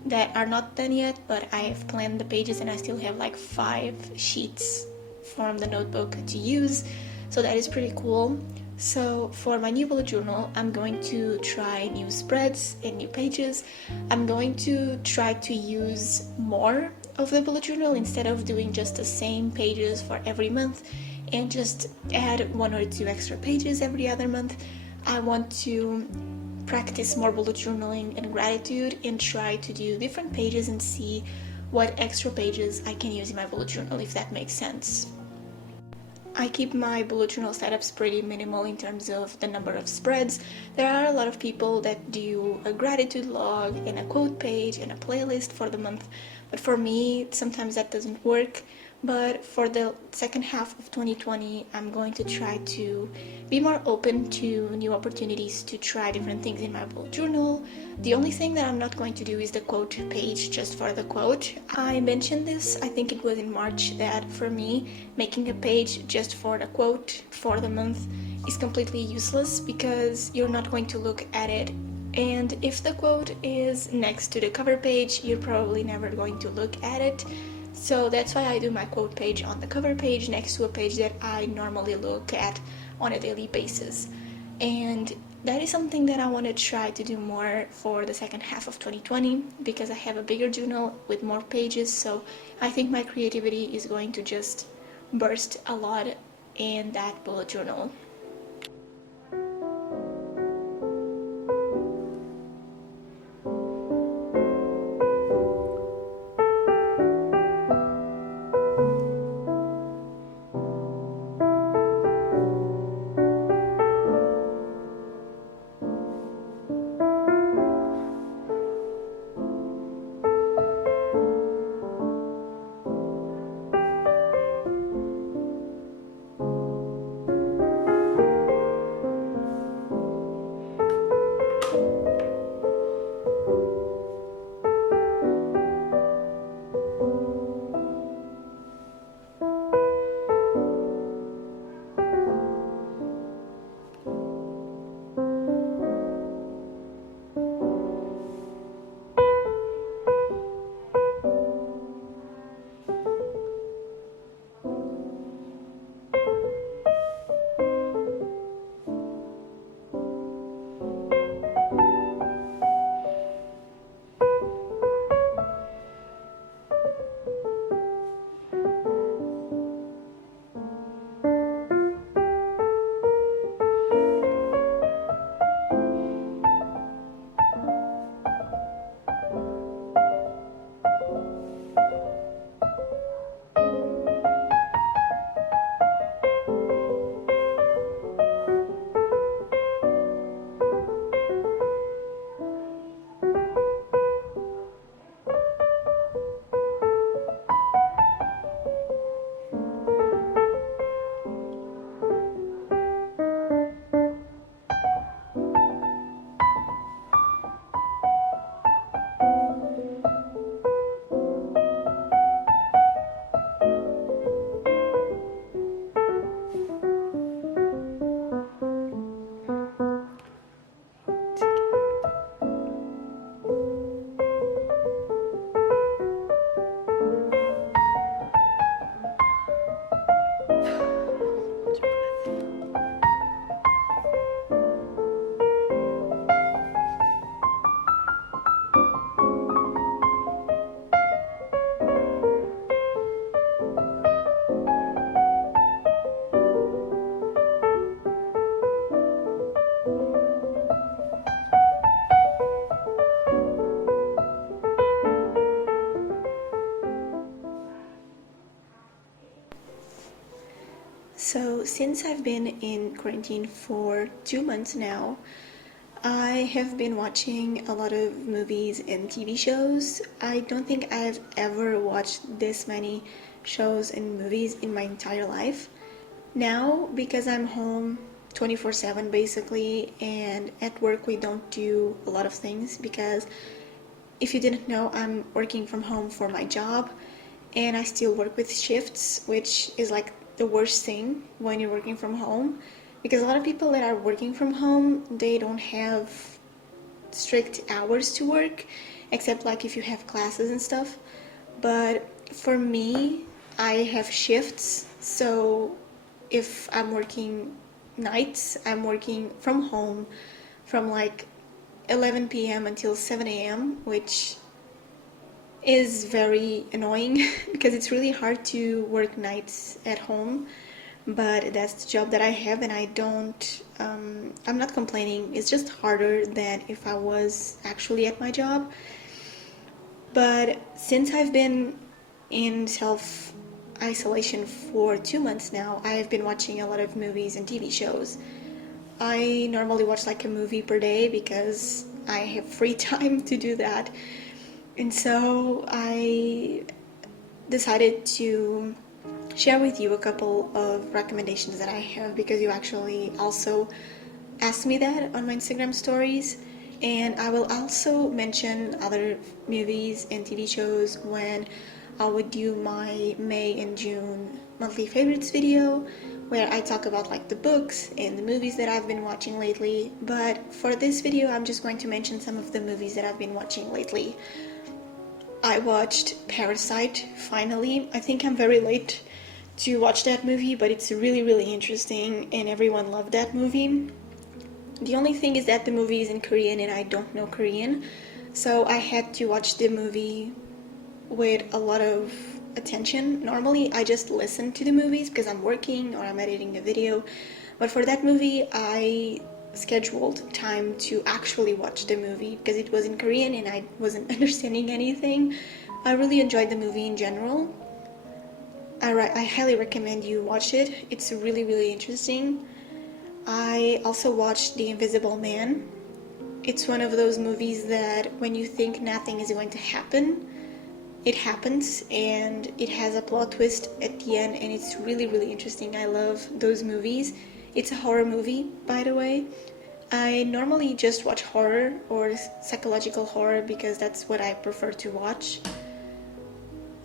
that are not done yet, but I have planned the pages and I still have like 5 sheets from the notebook to use, so that is pretty cool. So for my new bullet journal, I'm going to try new spreads and new pages. I'm going to try to use more of the bullet journal instead of doing just the same pages for every month and just add 1 or 2 extra pages every other month. I want to practice more bullet journaling and gratitude and try to do different pages and see what extra pages I can use in my bullet journal, if that makes sense. I keep my bullet journal setups pretty minimal in terms of the number of spreads. There are a lot of people that do a gratitude log and a quote page and a playlist for the month, but for me, sometimes that doesn't work. But for the second half of 2020, I'm going to try to be more open to new opportunities to try different things in my bullet journal. The only thing that I'm not going to do is the quote page just for the quote. I mentioned this, I think it was in March, that for me, making a page just for the quote for the month is completely useless because you're not going to look at it. And if the quote is next to the cover page, you're probably never going to look at it. So that's why I do my quote page on the cover page next to a page that I normally look at on a daily basis. And that is something that I want to try to do more for the second half of 2020 because I have a bigger journal with more pages, so I think my creativity is going to just burst a lot in that bullet journal. So since I've been in quarantine for 2 months now, I have been watching a lot of movies and TV shows. I don't think I've ever watched this many shows and movies in my entire life. Now, because I'm home 24/7 basically, and at work we don't do a lot of things because if you didn't know, I'm working from home for my job, and I still work with shifts, which is like the worst thing when you're working from home, because a lot of people that are working from home, they don't have strict hours to work, except like if you have classes and stuff. But for me, I have shifts, so if I'm working nights, I'm working from home from like 11 p.m. until 7 a.m., which is very annoying because it's really hard to work nights at home, but that's the job that I have, and I'm not complaining. It's just harder than if I was actually at my job. But since I've been in self-isolation for 2 months now, I've been watching a lot of movies and TV shows. I normally watch like a movie per day because I have free time to do that. And so I decided to share with you a couple of recommendations that I have, because you actually also asked me that on my Instagram stories. And I will also mention other movies and TV shows when I would do my May and June monthly favorites video, where I talk about like the books and the movies that I've been watching lately. But for this video, I'm just going to mention some of the movies that I've been watching lately. I watched Parasite, finally. I think I'm very late to watch that movie, but it's really, really interesting, and everyone loved that movie. The only thing is that the movie is in Korean, and I don't know Korean, so I had to watch the movie with a lot of attention. Normally, I just listen to the movies because I'm working or I'm editing a video, but for that movie, I scheduled time to actually watch the movie because it was in Korean and I wasn't understanding anything. I really enjoyed the movie in general. I highly recommend you watch it. It's really, really interesting. I also watched The Invisible Man. It's one of those movies that when you think nothing is going to happen, it happens, and it has a plot twist at the end, and it's really, really interesting. I love those movies. It's a horror movie, by the way. I normally just watch horror or psychological horror because that's what I prefer to watch.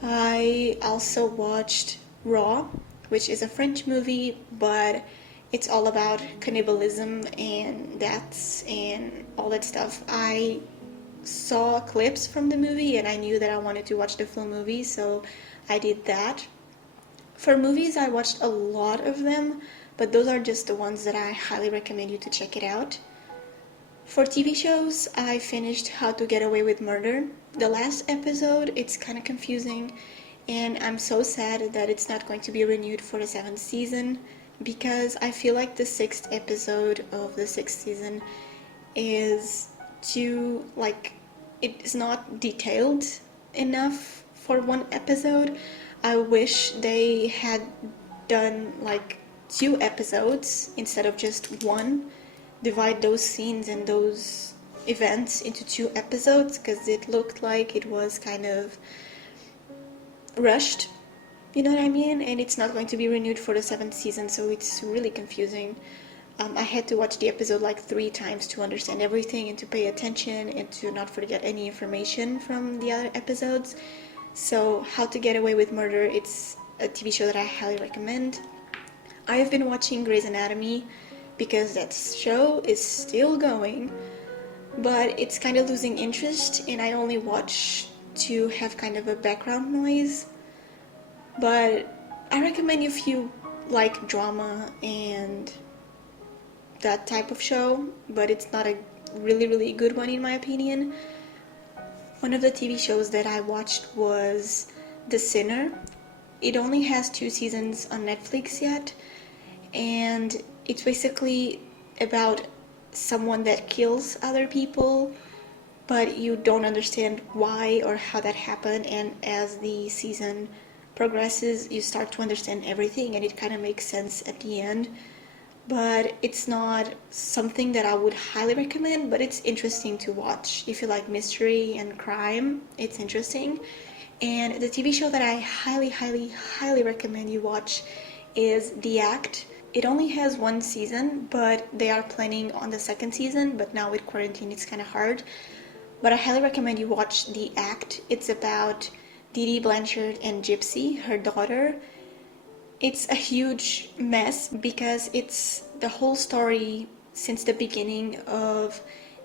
I also watched Raw, which is a French movie, but it's all about cannibalism and deaths and all that stuff. I saw clips from the movie and I knew that I wanted to watch the full movie, so I did that. For movies, I watched a lot of them, but those are just the ones that I highly recommend you to check it out. For TV shows, I finished How to Get Away with Murder. The last episode, it's kind of confusing, and I'm so sad that it's not going to be renewed for the 7th season, because I feel like the 6th episode of the 6th season is too, like, it's not detailed enough for one episode. I wish they had done like 2 episodes instead of just one. Divide those scenes and those events into 2 episodes, because it looked like it was kind of rushed, you know what I mean? And it's not going to be renewed for the 7th season, so it's really confusing. I had to watch the episode like 3 times to understand everything and to pay attention and to not forget any information from the other episodes. So How to Get Away with Murder, it's a TV show that I highly recommend. I have been watching Grey's Anatomy because that show is still going, but it's kind of losing interest, and I only watch to have kind of a background noise. But I recommend you if you like drama and that type of show, but it's not a really, really good one in my opinion. One of the TV shows that I watched was The Sinner. It only has 2 seasons on Netflix yet, and it's basically about someone that kills other people, but you don't understand why or how that happened, and as the season progresses, you start to understand everything, and it kind of makes sense at the end. But it's not something that I would highly recommend, but it's interesting to watch. If you like mystery and crime, it's interesting. And the TV show that I highly, highly, highly recommend you watch is The Act. It only has one season, but they are planning on the second season, but now with quarantine it's kind of hard. But I highly recommend you watch The Act. It's about Dee Dee Blanchard and Gypsy, her daughter. It's a huge mess because it's the whole story since the beginning of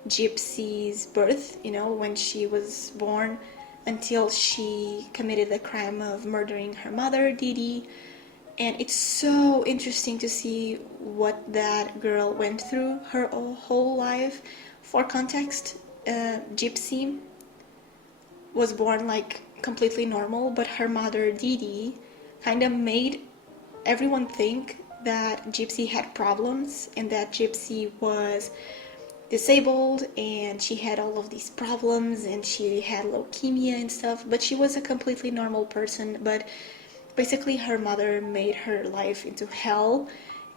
Gypsy's birth, when she was born, until she committed the crime of murdering her mother, Dee Dee. And it's so interesting to see what that girl went through her whole life. For context, Gypsy was born like completely normal, but her mother, Dee Dee, kind of made everyone think that Gypsy had problems and that Gypsy was disabled and she had all of these problems and she had leukemia and stuff, but she was a completely normal person. But basically her mother made her life into hell,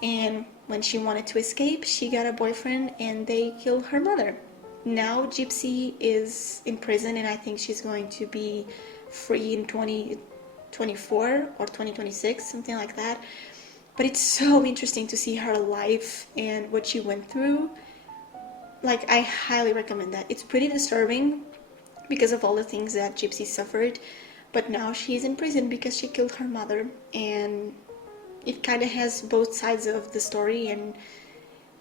and when she wanted to escape, she got a boyfriend and they killed her mother. Now Gypsy is in prison, and I think she's going to be free in 2024 or 2026, something like that. But it's so interesting to see her life and what she went through. Like, I highly recommend that. It's pretty disturbing because of all the things that Gypsy suffered, but now she's in prison because she killed her mother, and it kind of has both sides of the story, and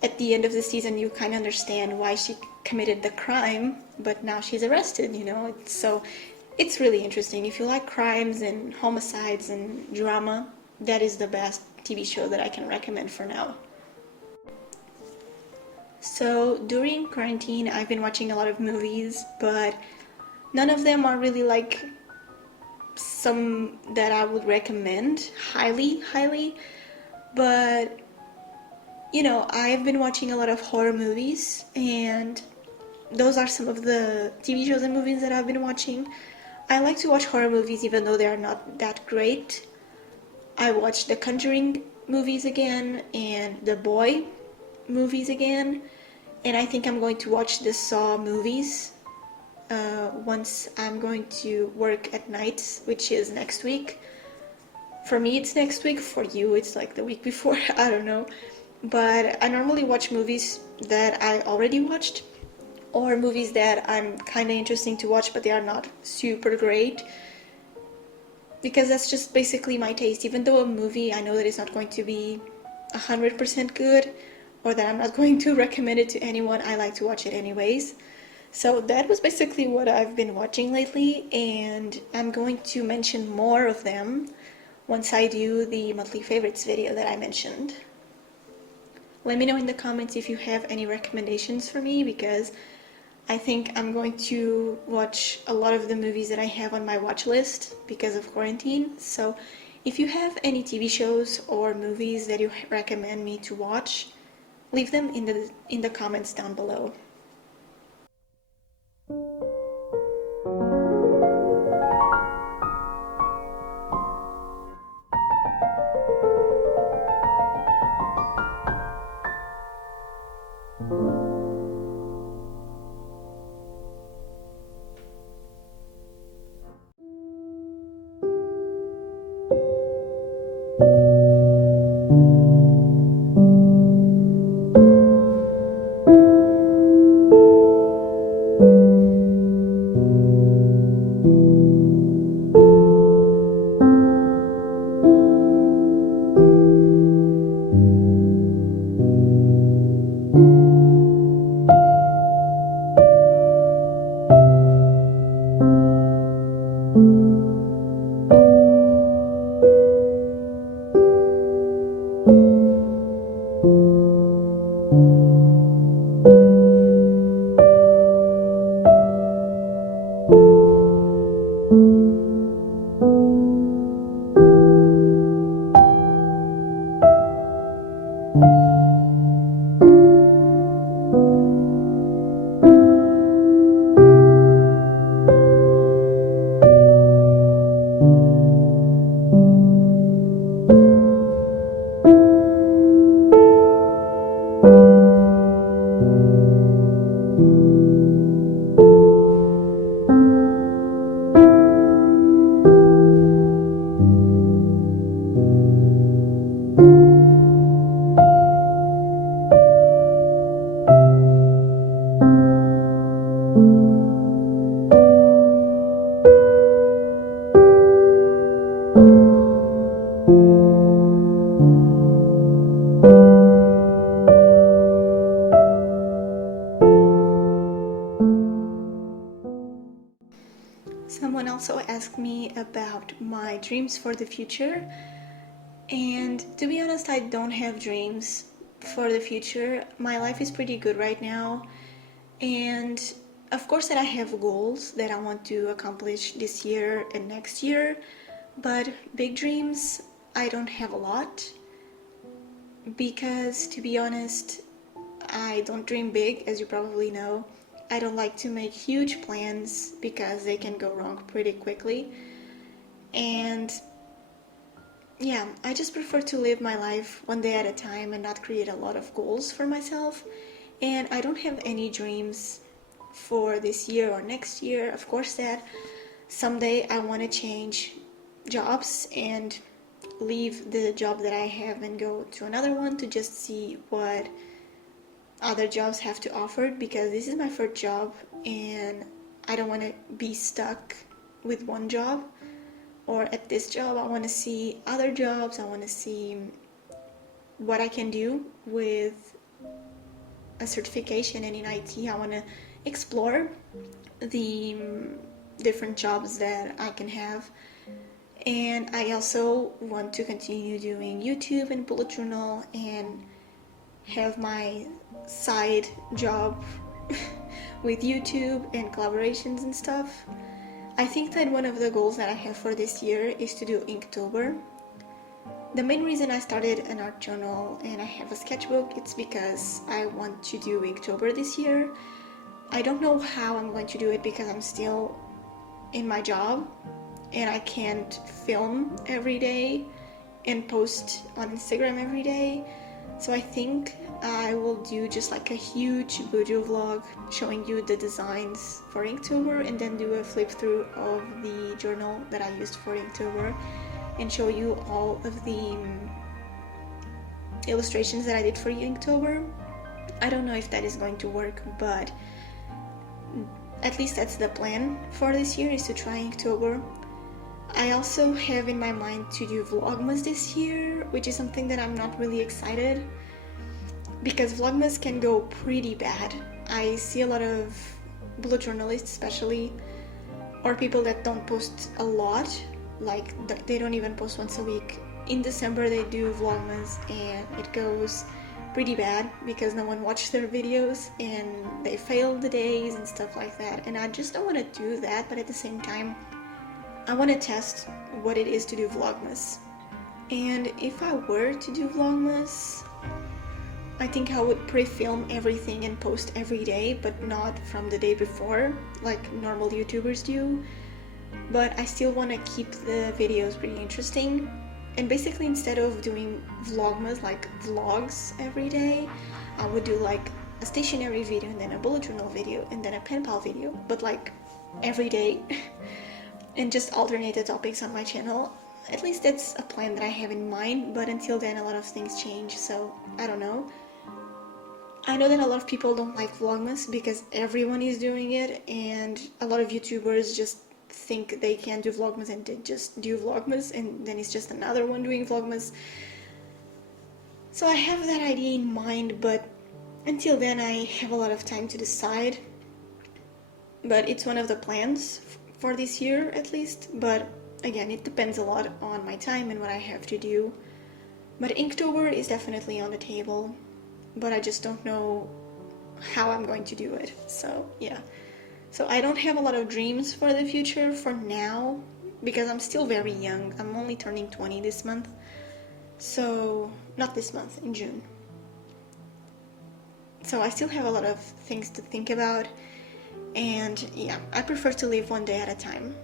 at the end of the season you kind of understand why she committed the crime, but now she's arrested, So it's really interesting. If you like crimes and homicides and drama, that is the best TV show that I can recommend for now. So during quarantine, I've been watching a lot of movies, but none of them are really like some that I would recommend highly. But I've been watching a lot of horror movies, and those are some of the TV shows and movies that I've been watching. I like to watch horror movies even though they are not that great. I watched the Conjuring movies again and the Boy movies again, and I think I'm going to watch the Saw movies once I'm going to work at night, which is next week. For me it's next week, for you it's like the week before, I don't know. But I normally watch movies that I already watched, or movies that I'm kind of interesting to watch but they are not super great, because that's just basically my taste. Even though a movie I know that it's not going to be 100% good, or that I'm not going to recommend it to anyone, I like to watch it anyways. So that was basically what I've been watching lately, and I'm going to mention more of them once I do the monthly favorites video that I mentioned. Let me know in the comments if you have any recommendations for me, because I think I'm going to watch a lot of the movies that I have on my watch list because of quarantine. So if you have any TV shows or movies that you recommend me to watch, leave them in the comments down below. Someone also asked me about my dreams for the future, and to be honest, I don't have dreams for the future. My life is pretty good right now, and of course that I have goals that I want to accomplish this year and next year, but big dreams I don't have a lot, because to be honest, I don't dream big, as you probably know. I don't like to make huge plans because they can go wrong pretty quickly. And yeah, I just prefer to live my life one day at a time and not create a lot of goals for myself. And I don't have any dreams for this year or next year. Of course that someday I want to change jobs and leave the job that I have and go to another one to just see what other jobs have to offer, because this is my first job and I don't want to be stuck with one job or at this job. I want to see other jobs. I want to see what I can do with a certification, and in IT I want to explore the different jobs that I can have. And I also want to continue doing YouTube and bullet journal and have my side job with YouTube and collaborations and stuff. I think that one of the goals that I have for this year is to do Inktober. The main reason I started an art journal and I have a sketchbook, it's because I want to do Inktober this year. I don't know how I'm going to do it because I'm still in my job and I can't film every day and post on Instagram every day. So I think I will do just like a huge video vlog showing you the designs for Inktober, and then do a flip through of the journal that I used for Inktober and show you all of the illustrations that I did for Inktober. I don't know if that is going to work, but at least that's the plan for this year, is to try Inktober. I also have in my mind to do Vlogmas this year, which is something that I'm not really excited, because Vlogmas can go pretty bad. I see a lot of bullet journalists especially, or people that don't post a lot, like they don't even post once a week. In December they do Vlogmas and it goes pretty bad because no one watched their videos and they fail the days and stuff like that, and I just don't want to do that. But at the same time, I want to test what it is to do Vlogmas. And if I were to do Vlogmas, I think I would pre-film everything and post every day, but not from the day before like normal YouTubers do. But I still want to keep the videos pretty interesting. And basically, instead of doing Vlogmas, like vlogs every day, I would do like a stationary video and then a bullet journal video and then a pen pal video, but like every day. And just alternate the topics on my channel. At least that's a plan that I have in mind, but until then a lot of things change, so I don't know. I know that a lot of people don't like Vlogmas because everyone is doing it, and a lot of YouTubers just think they can do Vlogmas and they just do Vlogmas, and then it's just another one doing Vlogmas. So I have that idea in mind, but until then I have a lot of time to decide. But it's one of the plans for this year at least, but again, it depends a lot on my time and what I have to do. But Inktober is definitely on the table, but I just don't know how I'm going to do it. So yeah, so I don't have a lot of dreams for the future for now because I'm still very young. I'm only turning 20 this month, so not this month, in June. So I still have a lot of things to think about. And yeah, I prefer to live one day at a time.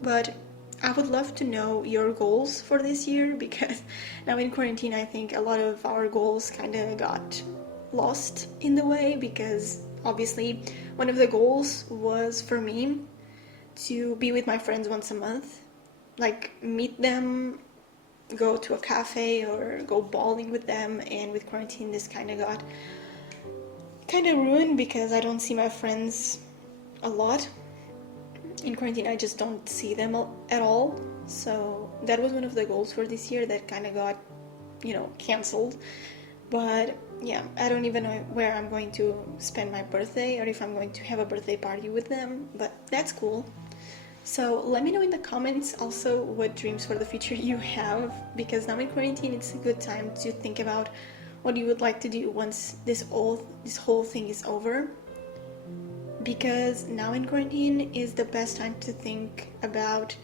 But I would love to know your goals for this year, because now in quarantine I think a lot of our goals kind of got lost in the way, because obviously one of the goals was for me to be with my friends once a month, like meet them, go to a cafe or go bowling with them, and with quarantine this kind of got ruined because I don't see my friends a lot. In quarantine I just don't see them at all, so that was one of the goals for this year that kind of got, cancelled. But yeah, I don't even know where I'm going to spend my birthday or if I'm going to have a birthday party with them, but that's cool. So let me know in the comments also what dreams for the future you have, because now in quarantine it's a good time to think about what you would like to do once this whole thing is over. Because now in quarantine is the best time to think about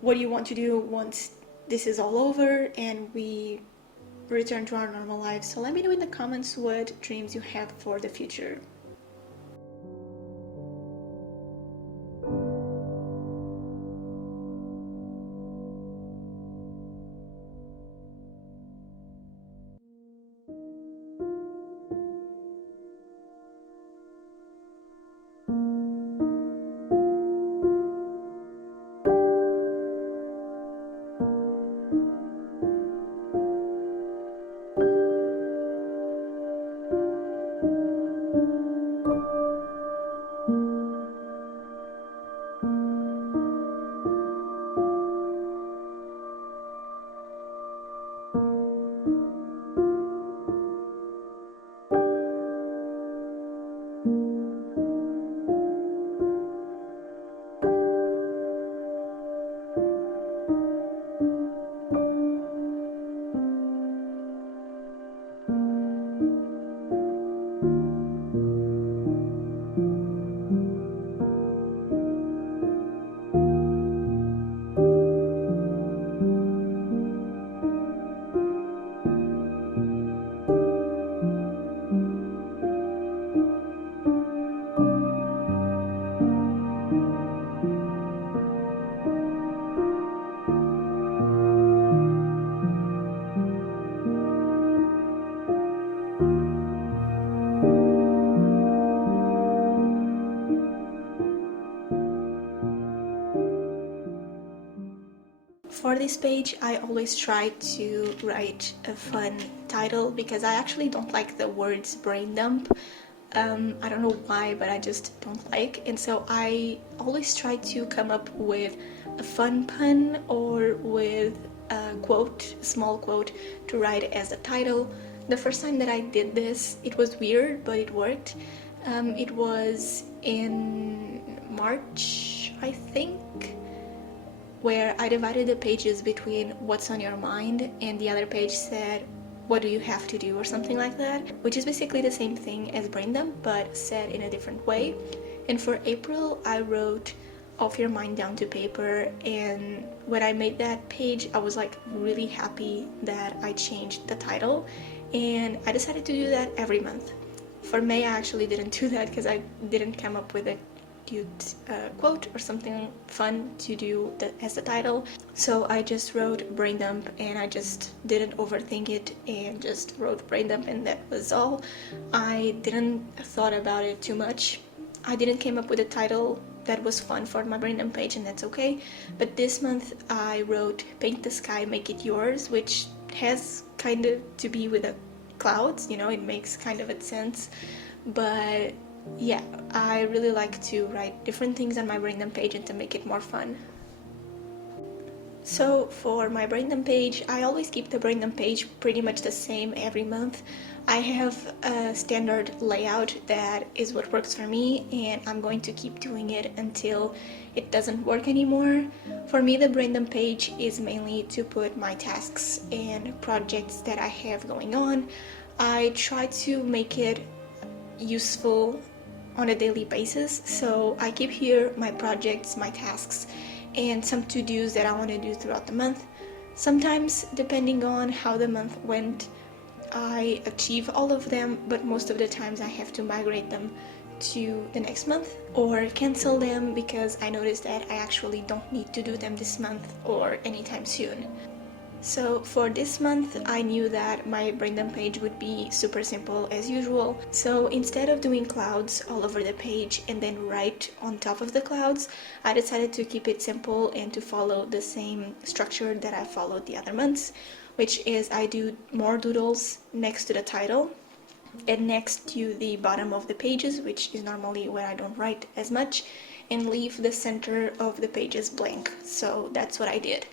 what you want to do once this is all over and we return to our normal lives. So let me know in the comments what dreams you have for the future. For this page, I always try to write a fun title because I actually don't like the words brain dump. I don't know why, but I just don't like. And so I always try to come up with a fun pun or with a quote, a small quote, to write as the title. The first time that I did this, it was weird, but it worked. It was in March, I think, where I divided the pages between what's on your mind and the other page said what do you have to do or something like that, which is basically the same thing as brain dump but said in a different way. And for April I wrote off your mind down to paper, and when I made that page I was like really happy that I changed the title, and I decided to do that every month. For May I actually didn't do that because I didn't come up with a cute quote or something fun to do as the title, so I just wrote brain dump and I just didn't overthink it and just wrote brain dump, and that was all. I didn't thought about it too much. I didn't came up with a title that was fun for my brain dump page, and that's okay. But this month I wrote paint the sky, make it yours, which has kind of to be with the clouds, you know, it makes kind of a sense. But yeah, I really like to write different things on my brain dump page and to make it more fun. So for my brain dump page, I always keep the brain dump page pretty much the same every month. I have a standard layout that is what works for me, and I'm going to keep doing it until it doesn't work anymore. For me, the brain dump page is mainly to put my tasks and projects that I have going on. I try to make it useful on a daily basis, so I keep here my projects, my tasks, and some to-dos that I want to do throughout the month. Sometimes, depending on how the month went, I achieve all of them, but most of the times I have to migrate them to the next month or cancel them because I noticed that I actually don't need to do them this month or anytime soon. So for this month, I knew that my brain dump page would be super simple as usual. So instead of doing clouds all over the page and then right on top of the clouds, I decided to keep it simple and to follow the same structure that I followed the other months, which is I do more doodles next to the title and next to the bottom of the pages, which is normally where I don't write as much, and leave the center of the pages blank. So that's what I did.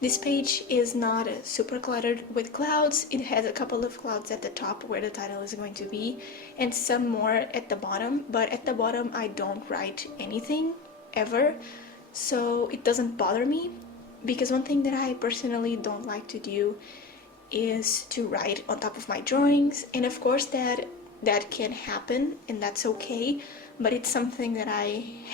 This page is not super cluttered with clouds. It has a couple of clouds at the top where the title is going to be and some more at the bottom, but at the bottom I don't write anything ever. so it doesn't bother me. Because one thing that I personally don't like to do is to write on top of my drawings, and of course that can happen and that's okay, but it's something that I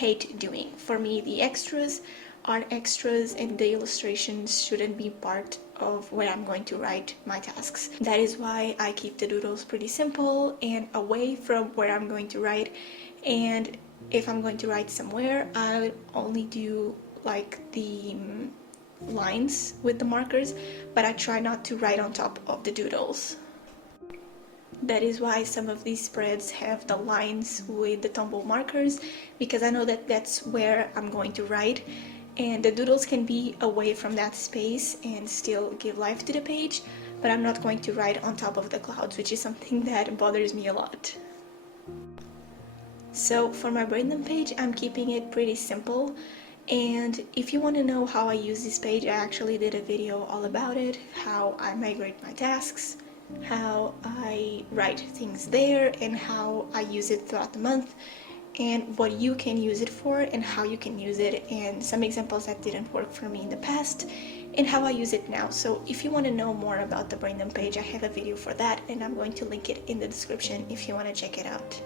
hate doing. For me, the extras are extras and the illustrations shouldn't be part of where I'm going to write my tasks. That is why I keep the doodles pretty simple and away from where I'm going to write, and if I'm going to write somewhere, I only do like the lines with the markers, but I try not to write on top of the doodles. That is why some of these spreads have the lines with the tumble markers, because I know that that's where I'm going to write, and the doodles can be away from that space and still give life to the page, but I'm not going to write on top of the clouds, which is something that bothers me a lot. So for my branding page, I'm keeping it pretty simple. And if you want to know how I use this page, I actually did a video all about it, how I migrate my tasks, how I write things there, and how I use it throughout the month, and what you can use it for, and how you can use it, and some examples that didn't work for me in the past, and how I use it now. So if you want to know more about the branding page, I have a video for that, and I'm going to link it in the description if you want to check it out.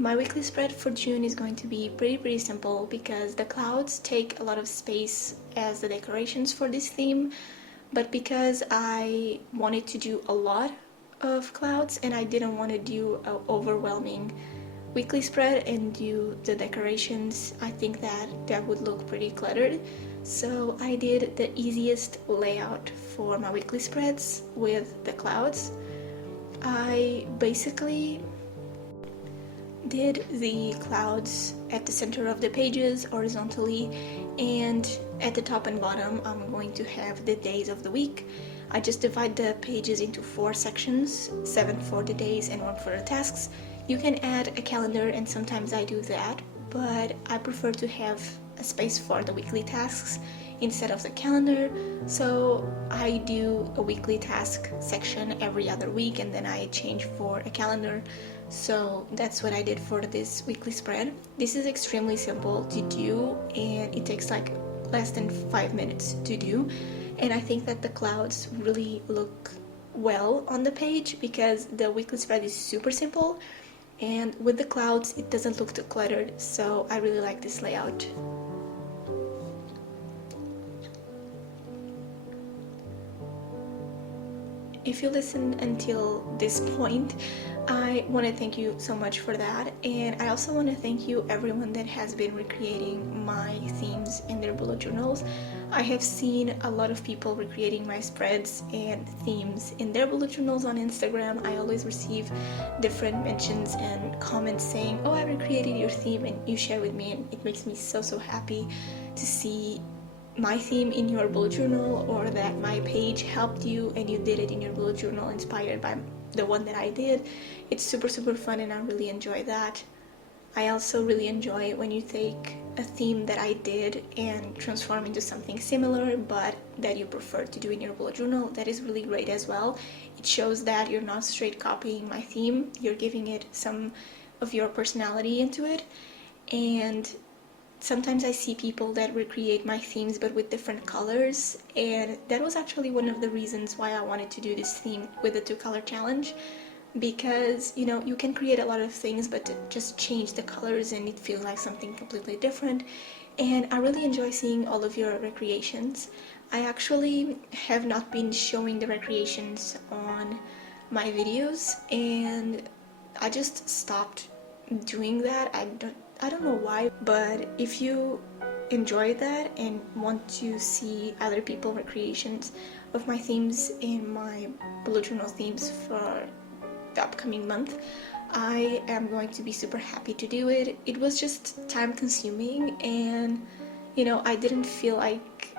My weekly spread for June is going to be pretty simple because the clouds take a lot of space as the decorations for this theme, but because I wanted to do a lot of clouds and I didn't want to do an overwhelming weekly spread and do the decorations, I think that would look pretty cluttered. So I did the easiest layout for my weekly spreads with the clouds. I basically did the clouds at the center of the pages horizontally, and at the top and bottom I'm going to have the days of the week. I just divide the pages into 4 sections, 7 for the days and 1 for the tasks. You can add a calendar, and sometimes I do that, but I prefer to have a space for the weekly tasks instead of the calendar. So I do a weekly task section every other week and then I change for a calendar. So that's what I did for this weekly spread. This is extremely simple to do and it takes like less than 5 minutes to do, and I think that the clouds really look well on the page because the weekly spread is super simple, and with the clouds it doesn't look too cluttered, so I really like this layout. If you listen until this point, I want to thank you so much for that, and I also want to thank you everyone that has been recreating my themes in their bullet journals. I have seen a lot of people recreating my spreads and themes in their bullet journals on Instagram. I always receive different mentions and comments saying, oh, I recreated your theme and you share with me, and it makes me so happy to see my theme in your bullet journal, or that my page helped you and you did it in your bullet journal inspired by the one that I did. It's super fun and I really enjoy that. I also really enjoy when you take a theme that I did and transform into something similar but that you prefer to do in your bullet journal. That is really great as well. It shows that you're not straight copying my theme, you're giving it some of your personality into it. And sometimes I see people that recreate my themes but with different colors, and that was actually one of the reasons why I wanted to do this theme with the 2-color challenge, because you know, you can create a lot of things but just change the colors and it feels like something completely different. And I really enjoy seeing all of your recreations. I actually have not been showing the recreations on my videos and I just stopped doing that. I don't know why, but if you enjoy that and want to see other people's recreations of my themes in my bullet journal themes for the upcoming month, I am going to be super happy to do it. It was just time consuming and you know, I didn't feel like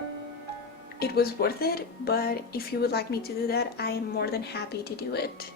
it was worth it, but if you would like me to do that, I am more than happy to do it.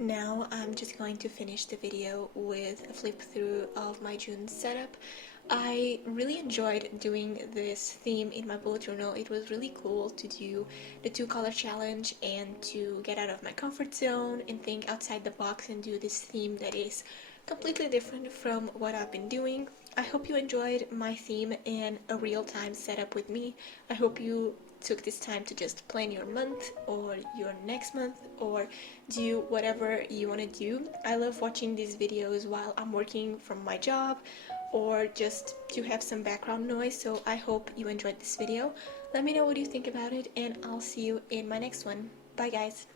Now I'm just going to finish the video with a flip through of my June setup. I really enjoyed doing this theme in my bullet journal. It was really cool to do the 2-color challenge and to get out of my comfort zone and think outside the box and do this theme that is completely different from what I've been doing. I hope you enjoyed my theme and a real-time setup with me. I hope you took this time to just plan your month or your next month or do whatever you want to do. I love watching these videos while I'm working from my job or just to have some background noise, so I hope you enjoyed this video. Let me know what you think about it and I'll see you in my next one. Bye guys!